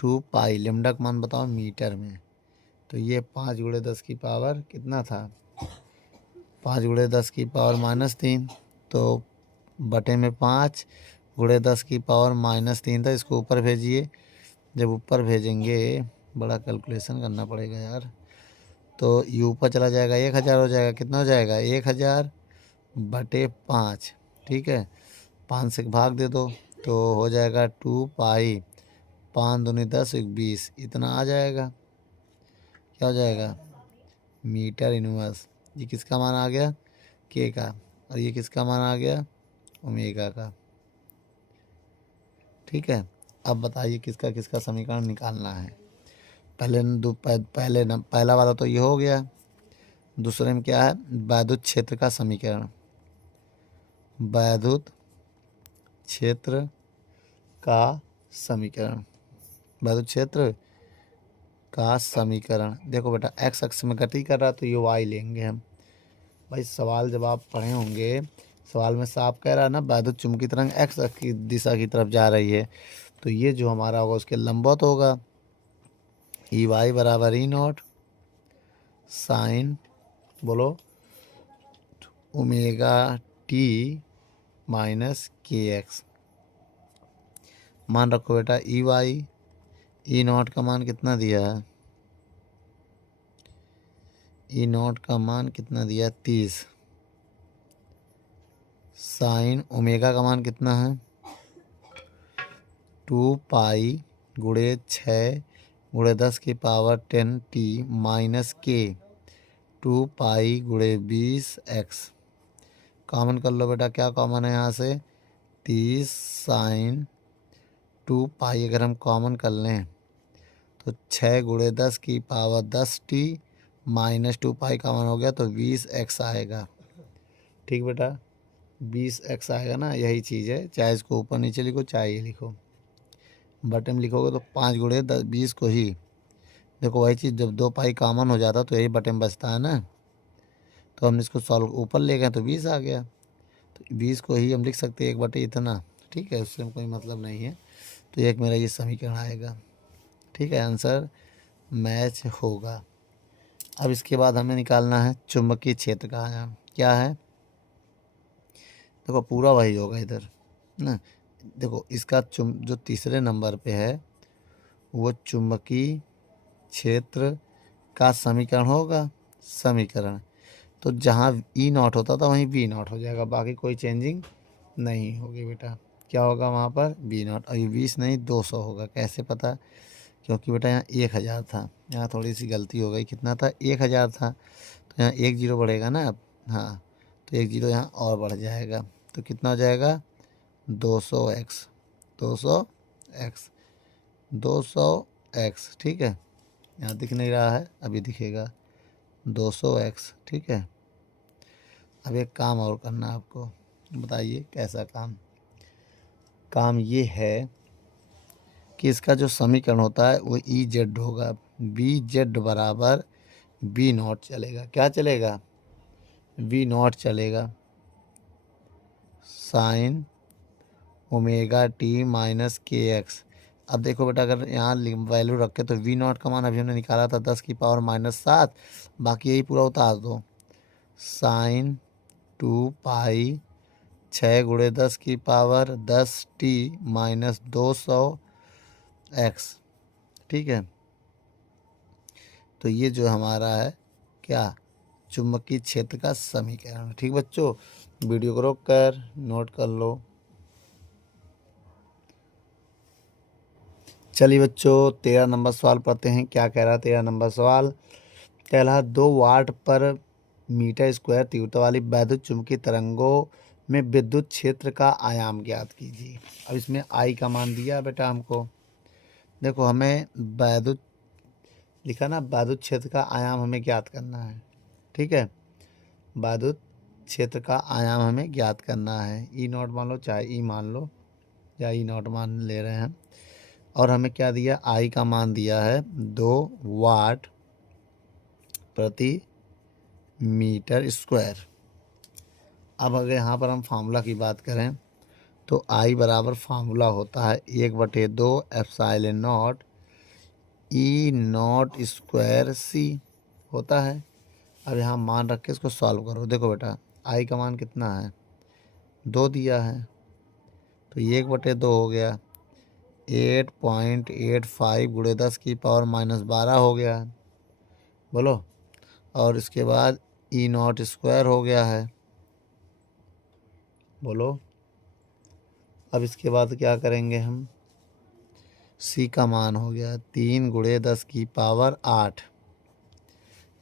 2π, लेमडा का मान बताओ मीटर में, तो ये 5 गुणे 10 की पावर कितना था 5 गुणे 10 की पावर -3, तो बटे में 5 गुणे 10 की पावर -3 था। इसको ऊपर भेजिए, जब ऊपर भेजेंगे बड़ा कैलकुलेशन करना पड़ेगा यार, तो ये ऊपर चला जाएगा 1000 हो जाएगा। कितना हो जाएगा 1000 बटे 5। ठीक है, 5 से भाग दे दो तो हो जाएगा 2π, 5 दूनी 10 20, इतना आ जाएगा। क्या हो जाएगा मीटर इनवर्स। ये किसका मान आ गया k का, और ये किसका मान आ गया ओमेगा का। ठीक है, अब बताइए किसका किसका समीकरण निकालना है। पहला वाला तो ये हो गया। दूसरे में क्या है वैद्युत क्षेत्र का समीकरण। वैद्युत क्षेत्र का समीकरण, वैद्युत क्षेत्र का समीकरण। देखो बेटा एक्स अक्ष में गति कर रहा है तो ये वाई लेंगे हम। भाई सवाल जब आप पढ़े होंगे, सवाल में साफ कह रहा है ना वैद्युत चुंबकीय तरंग एक्स अक्ष की दिशा की तरफ जा रही है, तो ये जो हमारा होगा उसके लंबवत होगा। ई वाई बराबर ई नॉट साइन बोलो ओमेगा टी माइनस के एक्स। मान रखो बेटा ई वाई, ई नॉट का मान कितना दिया है, ई नॉट का मान कितना दिया 30, साइन ओमेगा का मान कितना है 2π गुणे 6 गुणे 10 की पावर 10t माइनस के 2π गुणे 20x। कॉमन कर लो बेटा, क्या कॉमन है यहाँ से 30 साइन 2π अगर हम कॉमन कर लें तो 6 गुणे 10 की पावर 10t माइनस 2π कॉमन हो गया तो 20x आएगा। ठीक बेटा 20x आएगा ना, यही चीज़ है। चाहे इसको ऊपर नीचे लिखो चाहे ये लिखो, बटे में लिखोगे तो 5 गुणे 20 को ही देखो वही चीज़, जब 2π कॉमन हो जाता तो यही बटे में बचता है ना, तो हमने इसको सॉल्व ऊपर ले गए तो 20 आ गया। तो 20 को ही हम लिख सकते हैं 1 बटे इतना। ठीक है, उससे कोई मतलब नहीं है। तो एक मेरा ये समीकरण आएगा। ठीक है, आंसर मैच होगा। अब इसके बाद हमें निकालना है चुंबकीय क्षेत्र का है क्या है, देखो पूरा वही होगा इधर ना। देखो इसका जो तीसरे नंबर पे है वो चुंबकीय क्षेत्र का समीकरण होगा। समीकरण तो जहाँ ई नॉट होता था वहीं बी नॉट हो जाएगा, बाकी कोई चेंजिंग नहीं होगी बेटा। क्या होगा वहाँ पर बी नॉट, और ये 20 नहीं 200 होगा। कैसे पता, क्योंकि बेटा यहाँ 1000 था, यहाँ थोड़ी सी गलती हो गई। कितना था 1000 था, तो यहाँ 1 जीरो बढ़ेगा ना अब, हाँ तो 1 जीरो यहाँ और बढ़ जाएगा, तो कितना हो जाएगा 200x 200x 200x। ठीक है, यहाँ दिख नहीं रहा है, अभी दिखेगा 200x। ठीक है, अब एक काम और करना है आपको, बताइए कैसा काम। काम ये है कि इसका जो समीकरण होता है वो ई जेड होगा। बी जेड बराबर बी नॉट चलेगा। क्या चलेगा बी नॉट चलेगा साइन ओमेगा टी माइनस के एक्स। अब देखो बेटा अगर यहाँ वैल्यू रखे तो वी नॉट का मान अभी हमने निकाला था 10 की पावर -7, बाकी यही पूरा उतार दो साइन 2π 6 गुणे 10 की पावर 10t माइनस 200x। ठीक है, तो ये जो हमारा है क्या चुंबकीय क्षेत्र का समीकरण। ठीक बच्चों, वीडियो को रोक कर नोट कर लो। चलिए बच्चों 13 नंबर सवाल पढ़ते हैं। क्या कह रहा है 13 नंबर सवाल, कह रहा 2 वाट पर मीटर स्क्वायर तीव्रता वाली वैद्युत चुंबकीय तरंगों में विद्युत क्षेत्र का आयाम ज्ञात कीजिए। अब इसमें आई का मान दिया बेटा हमको। देखो हमें वैद्युत लिखा ना, वैद्युत क्षेत्र का आयाम हमें ज्ञात करना है। ठीक है, वैद्युत क्षेत्र का आयाम हमें ज्ञात करना है। ई नॉट मान लो, चाहे ई मान लो या ई नॉट मान ले रहे हैं। और हमें क्या दिया, आई का मान दिया है 2 वाट प्रति मीटर स्क्वायर। अब अगर यहाँ पर हम फार्मूला की बात करें तो आई बराबर फार्मूला होता है 1/2 epsilon naught E naught square C होता है। अब यहाँ मान रख के इसको सॉल्व करो। देखो बेटा आई का मान कितना है, 2 दिया है, तो 1/2 हो गया, 8.85 गुणे 10⁻⁻12 हो गया है। बोलो, और इसके बाद ई नॉट स्क्वायर हो गया है। बोलो, अब इसके बाद क्या करेंगे हम, सी का मान हो गया 3 गुणे 10⁸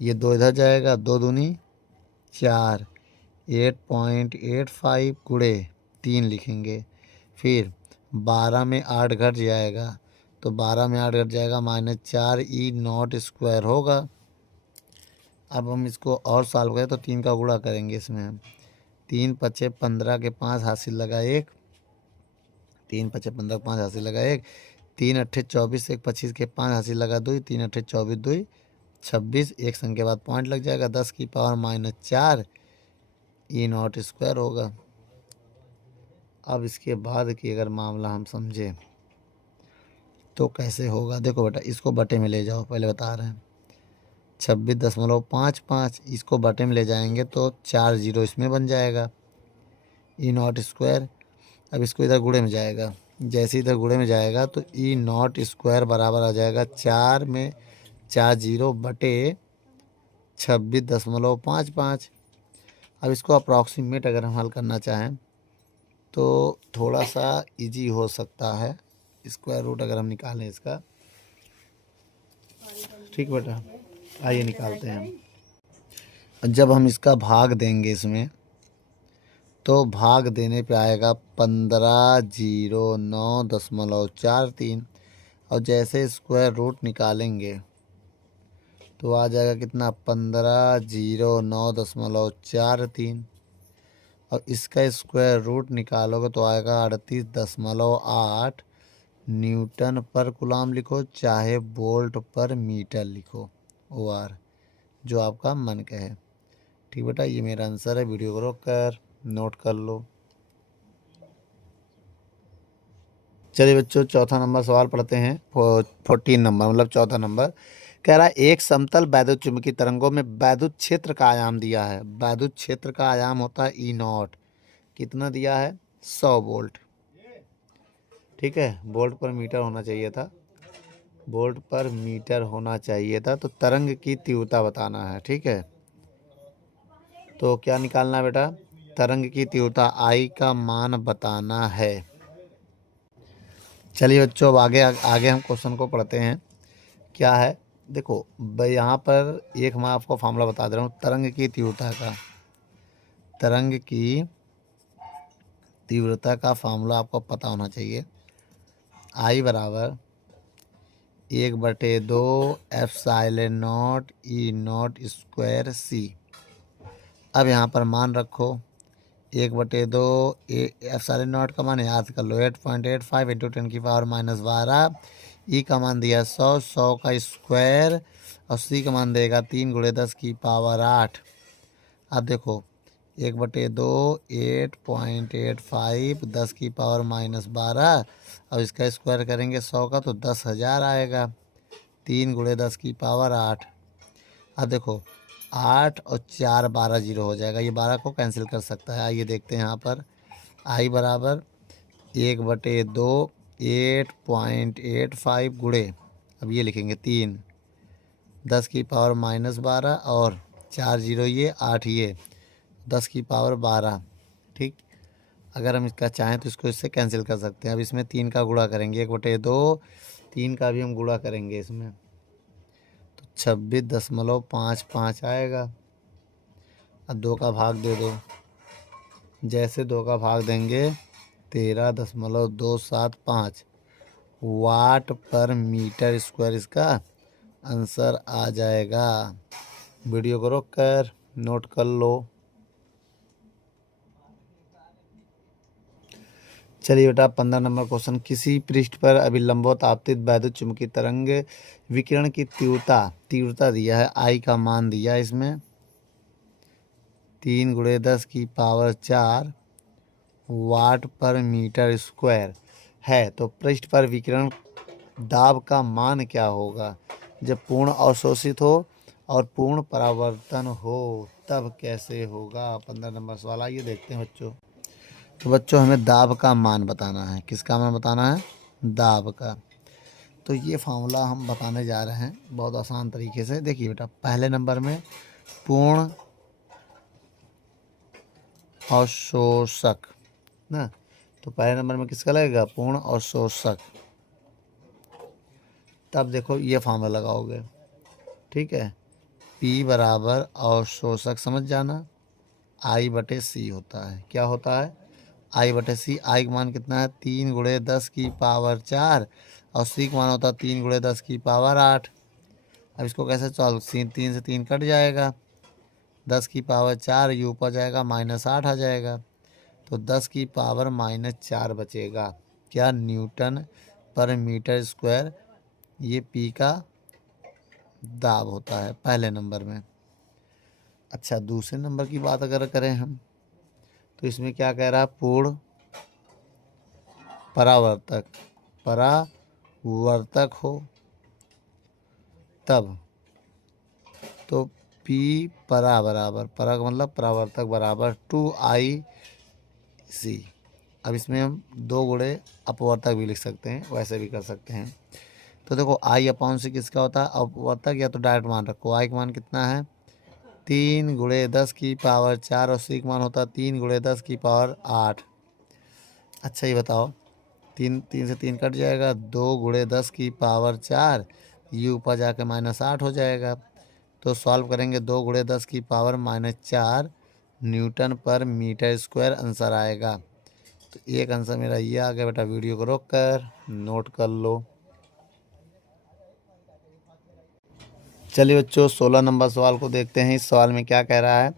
ये 2 इधर जाएगा, 2 दूनी 4, 8.85 गुणे 3 लिखेंगे। फिर 12 में 8 घट जाएगा, तो 12 में 8 घट जाएगा -4 ई नॉट स्क्वायर होगा। अब हम इसको और सॉल्व करें तो 3 का गुणा करेंगे इसमें हम। 3 पचे 15 के 5 हासिल लगा 1, 3 पचे 15 के 5 हासिल लगा 1, 3 अट्ठे 24, 1 25 के 5 हासिल लगा 2, 3 अट्ठे 24 2 26, एक संख्या के बाद पॉइंट लग जाएगा, 10⁻⁻4 ई नॉट स्क्वायर होगा। अब इसके बाद की अगर मामला हम समझें तो कैसे होगा, देखो बेटा इसको बटे में ले जाओ, पहले बता रहे हैं 26.55, इसको बटे में ले जाएंगे तो 4 0 इसमें बन जाएगा ई नॉट स्क्वायर। अब इसको इधर गुणे में जाएगा, जैसे इधर गुणे में जाएगा तो ई नॉट स्क्वायर बराबर आ जाएगा 4 में 4 0 बटे 26.55। अब इसको अप्रॉक्सीमेट अगर हम हल करना चाहें तो थोड़ा सा इजी हो सकता है, स्क्वायर रूट अगर हम निकालें इसका। ठीक बेटा, आइए निकालते हैं। जब हम इसका भाग देंगे इसमें तो भाग देने पे आएगा 1509.43, और जैसे स्क्वायर रूट निकालेंगे तो आ जाएगा कितना, 1509.43, और इसका स्क्वायर रूट निकालोगे तो आएगा 38.8 न्यूटन पर कूलम लिखो, चाहे वोल्ट पर मीटर लिखो, OR जो आपका मन कहे। ठीक बेटा, ये मेरा आंसर है। वीडियो को रोक कर नोट कर लो। चलिए बच्चों, चौथा नंबर सवाल पढ़ते हैं। 14 नंबर मतलब चौथा नंबर कह रहा है, एक समतल वैद्युत चुंबकीय तरंगों में वैद्युत क्षेत्र का आयाम दिया है। वैद्युत क्षेत्र का आयाम होता है ई नॉट, कितना दिया है, 100 वोल्ट। ठीक है, वोल्ट पर मीटर होना चाहिए था, वोल्ट पर मीटर होना चाहिए था। तो तरंग की तीव्रता बताना है। ठीक है, तो क्या निकालना है बेटा, तरंग की तीव्रता आई का मान बताना है। चलिए बच्चों, अब आगे हम क्वेश्चन को पढ़ते हैं। क्या है, देखो यहाँ पर एक मैं आपको फार्मूला बता दे रहा हूँ तरंग की तीव्रता का। तरंग की तीव्रता का फार्मूला आपको पता होना चाहिए। आई बराबर 1/2 epsilon naught E naught square C. अब यहाँ पर मान रखो 1/2 एप्सिलॉन नॉट का मान याद कर लो 8.85 इंटू 10⁻⁻12। ई का मान दिया 100 का स्क्वायर, और सी का मान देगा 3 गुणे 10⁸। अब देखो 1/2 8.85 10⁻⁻12, अब इसका स्क्वायर करेंगे 100 का तो 10,000 आएगा, 3 गुणे 10⁸। अब देखो 8 और 4 12 0 हो जाएगा, ये 12 को कैंसिल कर सकता है। आइए देखते हैं यहाँ पर आई बराबर 1/2 8.85 गुणे, अब ये लिखेंगे 3 10⁻⁻12 और 4 0 ये 8 ये 10⁻12। ठीक, अगर हम इसका चाहें तो इसको इससे कैंसिल कर सकते हैं। अब इसमें 3 का गुणा करेंगे, 1/2 3 का भी हम गुणा करेंगे इसमें, तो 26.55 आएगा। अब 2 का भाग दे दो। जैसे 2 का भाग देंगे 13.275 वाट पर मीटर स्क्वायर इसका आंसर आ जाएगा। वीडियो को रोक कर नोट कर लो। चलिए बेटा 15 नंबर क्वेश्चन, किसी पृष्ठ पर अभिलंबवत आपतित वैद्युत चुंबकीय तरंग विकिरण की तीव्रता दिया है, आई का मान दिया है इसमें 3 × 10⁴ वाट पर मीटर स्क्वायर है। तो पृष्ठ पर विकिरण दाब का मान क्या होगा जब पूर्ण अवशोषित हो और पूर्ण परावर्तन हो, तब कैसे होगा। 15 नंबर सवाल, आइए देखते हैं बच्चों। तो बच्चों हमें दाब का मान बताना है। किसका मान बताना है? दाब का। तो ये फार्मूला हम बताने जा रहे हैं बहुत आसान तरीके से। देखिए बेटा, पहले नंबर में पूर्ण अवशोषक ना, तो पहले नंबर में किसका लगेगा? पूर्ण अवशोषक। तब देखो ये फार्मूला लगाओगे, ठीक है। P बराबर अवशोषक समझ जाना, I/C होता है। क्या होता है? I/C। आई का मान कितना है? 3 × 10⁴ और C का मान होता है 3 × 10⁸। अब इसको कैसे सॉल्व? 3 से 3 कट जाएगा, 10⁴, ये ऊपर जाएगा -8 आ जाएगा, तो 10⁻⁻4 बचेगा। क्या? न्यूटन पर मीटर स्क्वायर। ये P का दाब होता है पहले नंबर में। अच्छा, दूसरे नंबर की बात अगर करें हम, तो इसमें क्या कह रहा है? पूर्ण परावर्तक हो तब, तो P बराबर का मतलब परावर्तक बराबर 2IC। अब इसमें हम 2 गुणे अपवर्तक भी लिख सकते हैं, वैसे भी कर सकते हैं। तो देखो I/C किसका होता है? अपवर्तक। या तो डायरेक्ट मान रखो, I का मान कितना है? 3 × 10⁴ और C का मान होता है 3 × 10⁸। अच्छा ये बताओ, 3 से 3 कट जाएगा, 2 × 10⁴, ये ऊपर जाके -8 हो जाएगा। तो सॉल्व करेंगे, 2 × 10⁻⁴ न्यूटन पर मीटर स्क्वायर आंसर आएगा। तो एक आंसर मेरा ये आ गया बेटा। वीडियो को रोक कर नोट कर लो। चलिए बच्चों 16 नंबर सवाल को देखते हैं। इस सवाल में क्या कह रहा है?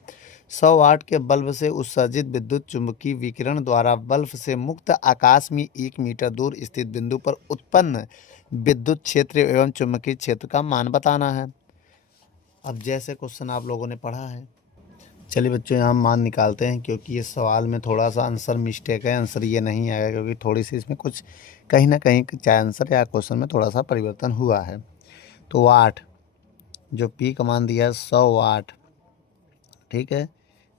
100 वाट के बल्ब से उत्सर्जित विद्युत चुम्बकीय विकिरण द्वारा बल्ब से मुक्त आकाश में 1 मीटर दूर स्थित बिंदु पर उत्पन्न विद्युत क्षेत्र एवं चुम्बकीय क्षेत्र का मान बताना है। अब जैसे क्वेश्चन आप लोगों ने पढ़ा है, चलिए बच्चों यहाँ मान निकालते हैं, क्योंकि इस सवाल में थोड़ा सा आंसर मिस्टेक है। आंसर ये नहीं आएगा क्योंकि थोड़ी सी इसमें कुछ कहीं ना कहीं चाहे आंसर या क्वेश्चन में थोड़ा सा परिवर्तन हुआ है। तो वाट, जो P का मान दिया है 100 वाट, ठीक है,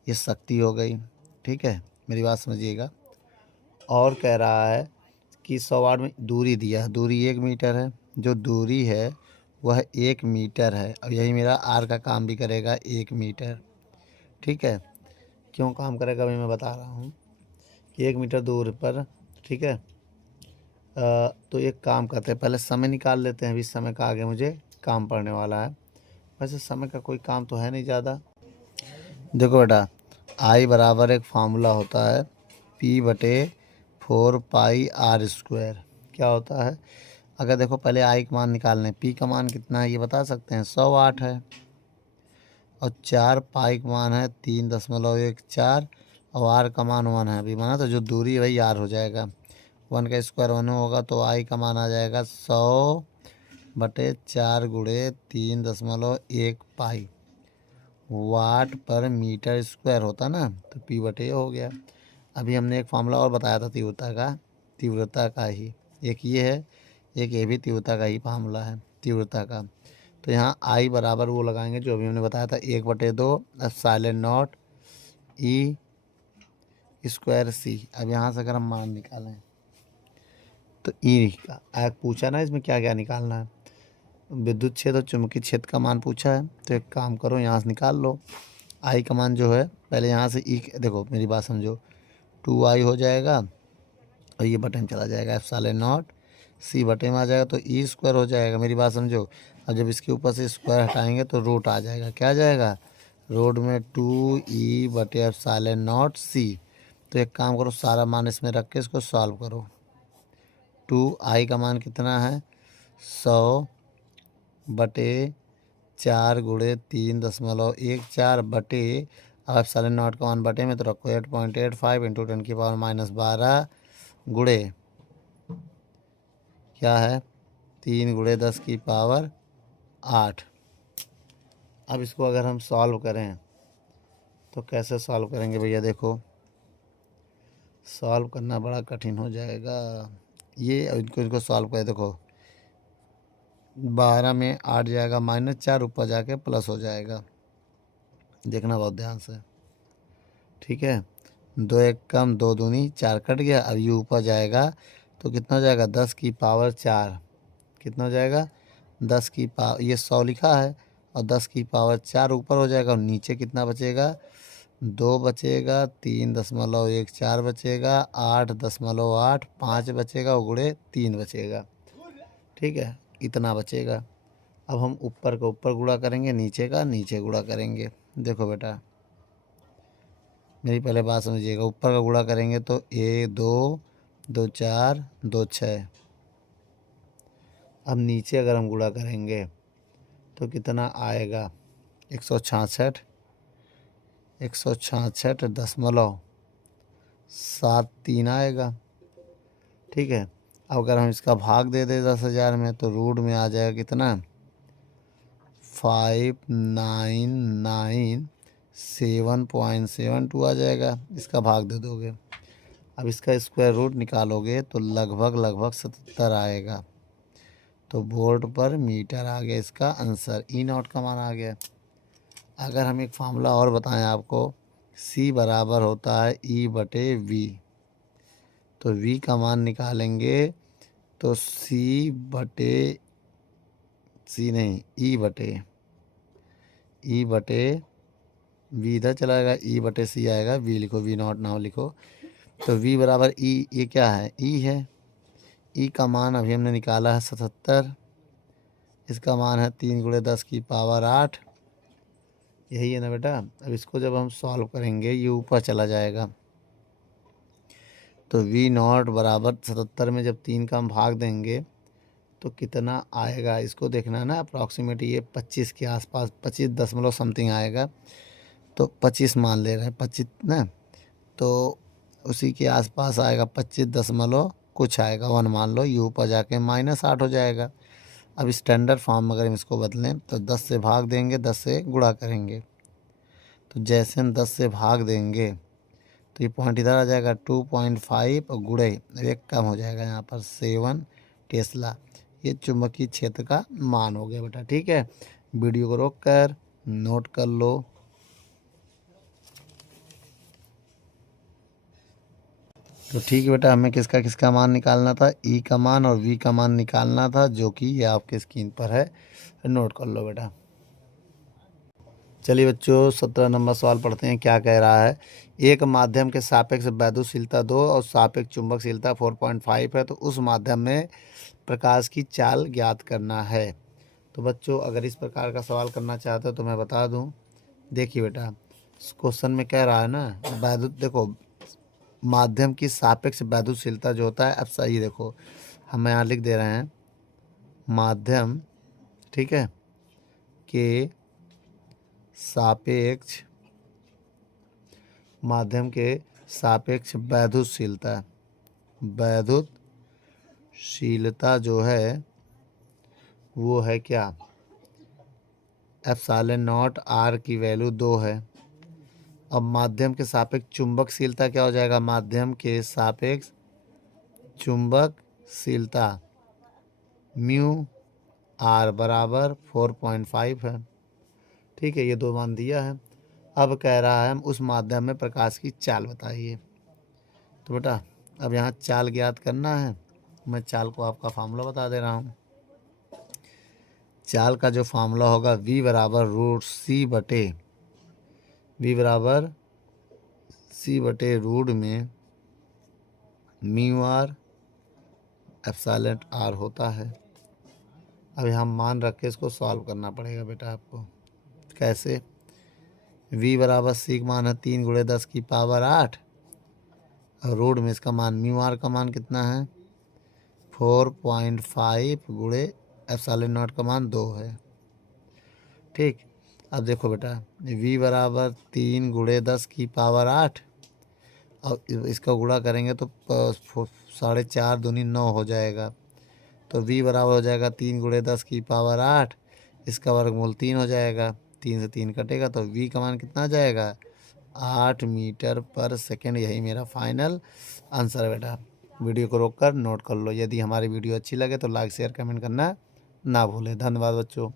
ये शक्ति हो गई। ठीक है, मेरी बात समझिएगा। और कह रहा है कि 100 वाट में दूरी दिया है, दूरी 1 मीटर है। जो दूरी है वह 1 मीटर है। अब यही मेरा R का काम भी करेगा, 1 मीटर। ठीक है, क्यों काम करेगा अभी मैं बता रहा हूँ कि 1 मीटर दूर पर, ठीक है। तो एक काम करते हैं, पहले समय निकाल लेते हैं। अभी समय का आगे मुझे काम पड़ने वाला है। वैसे समय का कोई काम तो है नहीं ज़्यादा। देखो बेटा, I बराबर एक फार्मूला होता है P/4πr²। क्या होता है? अगर देखो पहले I का मान निकालने, P का मान कितना है ये बता सकते हैं? 100 वाट है। और 4 पाई का मान है 3.14 और R का मान 1 है। अभी माना तो जो दूरी है वही R हो जाएगा। 1 का स्क्वायर 1 होगा, तो I का मान आ जाएगा 100/4 × 3.1 पाई वाट पर मीटर स्क्वायर होता ना, तो P/A हो गया। अभी हमने एक फार्मूला और बताया था तीव्रता का ही, एक ये है, एक ये भी तीव्रता का ही फार्मूला है, तीव्रता का। तो यहाँ I बराबर वो लगाएंगे जो अभी हमने बताया था, 1/2 ε0 E²C। अब यहाँ से अगर हम मान निकालें तो E का पूछा ना, इसमें क्या क्या निकालना है? विद्युत क्षेत्र और चुंबकीय क्षेत्र का मान पूछा है। तो एक काम करो, यहाँ से निकाल लो। I का मान जो है, पहले यहाँ से देखो मेरी बात समझो, 2I हो जाएगा और ये बटन चला जाएगा, ε0 C बटे में आ जाएगा, तो E² हो जाएगा। मेरी बात समझो। अब जब इसके ऊपर से स्क्वायर हटाएंगे तो रूट आ जाएगा। क्या आ जाएगा? रूट में 2E/ε0C। तो एक काम करो, सारा मान इसमें रख के इसको सॉल्व करो। 2I का मान कितना है 100/4 गुणे 3.14 बटे, अब ε0 का मान बटे में तो रखो 8.85 इंटू 10⁻12 गुणे क्या है 3 गुणे 10⁻8। अब इसको अगर हम सॉल्व करें तो कैसे सॉल्व करेंगे भैया, देखो सॉल्व करना बड़ा कठिन हो जाएगा। ये इनको सॉल्व करें, देखो 12 में 8 जाएगा -4, ऊपर जाके प्लस हो जाएगा, देखना बहुत ध्यान से, ठीक है। 2 एक कम 2 दूनी 4 कट गया। अब ये ऊपर जाएगा तो कितना हो जाएगा 10⁻4, कितना हो जाएगा 10 ये 100 लिखा है और 10⁻4 ऊपर हो जाएगा और नीचे कितना बचेगा 2 बचेगा, 3.14 बचेगा, 8.8 5 बचेगा, उगड़े 3 बचेगा, ठीक है, इतना बचेगा। अब हम ऊपर का ऊपर गुणा करेंगे, नीचे का नीचे गुणा करेंगे। देखो बेटा मेरी पहले बात समझिएगा, ऊपर का गुणा करेंगे तो 1 2 2 4 2 6। अब नीचे अगर हम गुणा करेंगे तो कितना आएगा 166.73 आएगा, ठीक है। अब अगर हम इसका भाग दे दें 10,000 में तो रूट में आ जाएगा कितना 599.72 आ जाएगा, इसका भाग दे दोगे। अब इसका स्क्वायर रूट निकालोगे तो लगभग 77 आएगा। तो बोर्ड पर मीटर आ गया इसका आंसर, E0 का मान आ गया। अगर हम एक फार्मूला और बताएं आपको, C बराबर होता है E/V। तो V का मान निकालेंगे तो E बटे V इधर चला जाएगा, E/C आएगा, V लिखो, V0 ना लिखो। तो V बराबर E, ये क्या है E है। E का मान अभी हमने निकाला है 77, इसका मान है 3 गुणे 10⁻8, यही है ना बेटा। अब इसको जब हम सॉल्व करेंगे ये ऊपर चला जाएगा, तो V0 बराबर 77 में जब 3 का हम भाग देंगे तो कितना आएगा, इसको देखना है ना। अप्रॉक्सीमेट ये 25 के आसपास 25 दशमलव समथिंग आएगा, तो 25 मान ले रहे हैं 25 ना, तो उसी के आसपास आएगा 25 दशमलव कुछ आएगा 1 मान लो, ये ऊपर जाके -8 हो जाएगा। अब स्टैंडर्ड फॉर्म में अगर हम इसको बदलें तो 10 से भाग देंगे, 10 से गुणा करेंगे। तो जैसे हम 10 से भाग देंगे तो ये पॉइंट इधर आ जाएगा 2.5 और गुणे एक कम हो जाएगा यहाँ पर 7 टेस्ला। ये चुंबकीय क्षेत्र का मान हो गया बेटा, ठीक है। वीडियो को रोक कर नोट कर लो। तो ठीक है बेटा, हमें किसका किसका मान निकालना था, ई का मान और वी का मान निकालना था, जो कि ये आपके स्क्रीन पर है, नोट कर लो बेटा। चलिए बच्चों 17 नंबर सवाल पढ़ते हैं, क्या कह रहा है। एक माध्यम के सापेक्ष वैद्युतशीलता 2 और सापेक्ष चुंबकशीलता 4.5 है, तो उस माध्यम में प्रकाश की चाल ज्ञात करना है। तो बच्चों अगर इस प्रकार का सवाल करना चाहते हो तो मैं बता दूं, देखिए बेटा क्वेश्चन में कह रहा है ना वैद्युत, देखो माध्यम की सापेक्ष वैद्युतशीलता जो होता है, अब सही देखो हम यहाँ लिख दे रहे हैं माध्यम, ठीक है, के सापेक्ष, माध्यम के सापेक्ष वैद्युतशीलता, वैद्युतशीलता जो है वो है क्या ε0 R की वैल्यू 2 है। अब माध्यम के सापेक्ष चुंबकशीलता क्या हो जाएगा, माध्यम के सापेक्ष चुंबकशीलता μ R बराबर 4.5 है, ठीक है, ये 2 मान दिया है। अब कह रहा है हम उस माध्यम में प्रकाश की चाल बताइए। तो बेटा अब यहाँ चाल ज्ञात करना है, मैं चाल को आपका फार्मूला बता दे रहा हूँ। चाल का जो फार्मूला होगा V बराबर रूट में μR ε0 होता है। अब यहाँ मान रख के इसको सॉल्व करना पड़ेगा बेटा आपको। कैसे, v बराबर सी का मान है 3 × 10⁸ और रूट में इसका मान म्यू आर का मान कितना है 4.5 × ε0 का मान 2 है। ठीक, अब देखो बेटा v बराबर 3 × 10⁸ और इसका गुणा करेंगे तो 4.5 दूनी 9 हो जाएगा। तो v बराबर हो जाएगा 3 × 10⁸, इसका वर्गमूल 3 हो जाएगा, 3 से 3 कटेगा तो v का मान कितना आ जाएगा 8 मीटर पर सेकेंड। यही मेरा फाइनल आंसर है बेटा। वीडियो को रोक कर नोट कर लो। यदि हमारी वीडियो अच्छी लगे तो लाइक शेयर कमेंट करना ना भूलें। धन्यवाद बच्चों।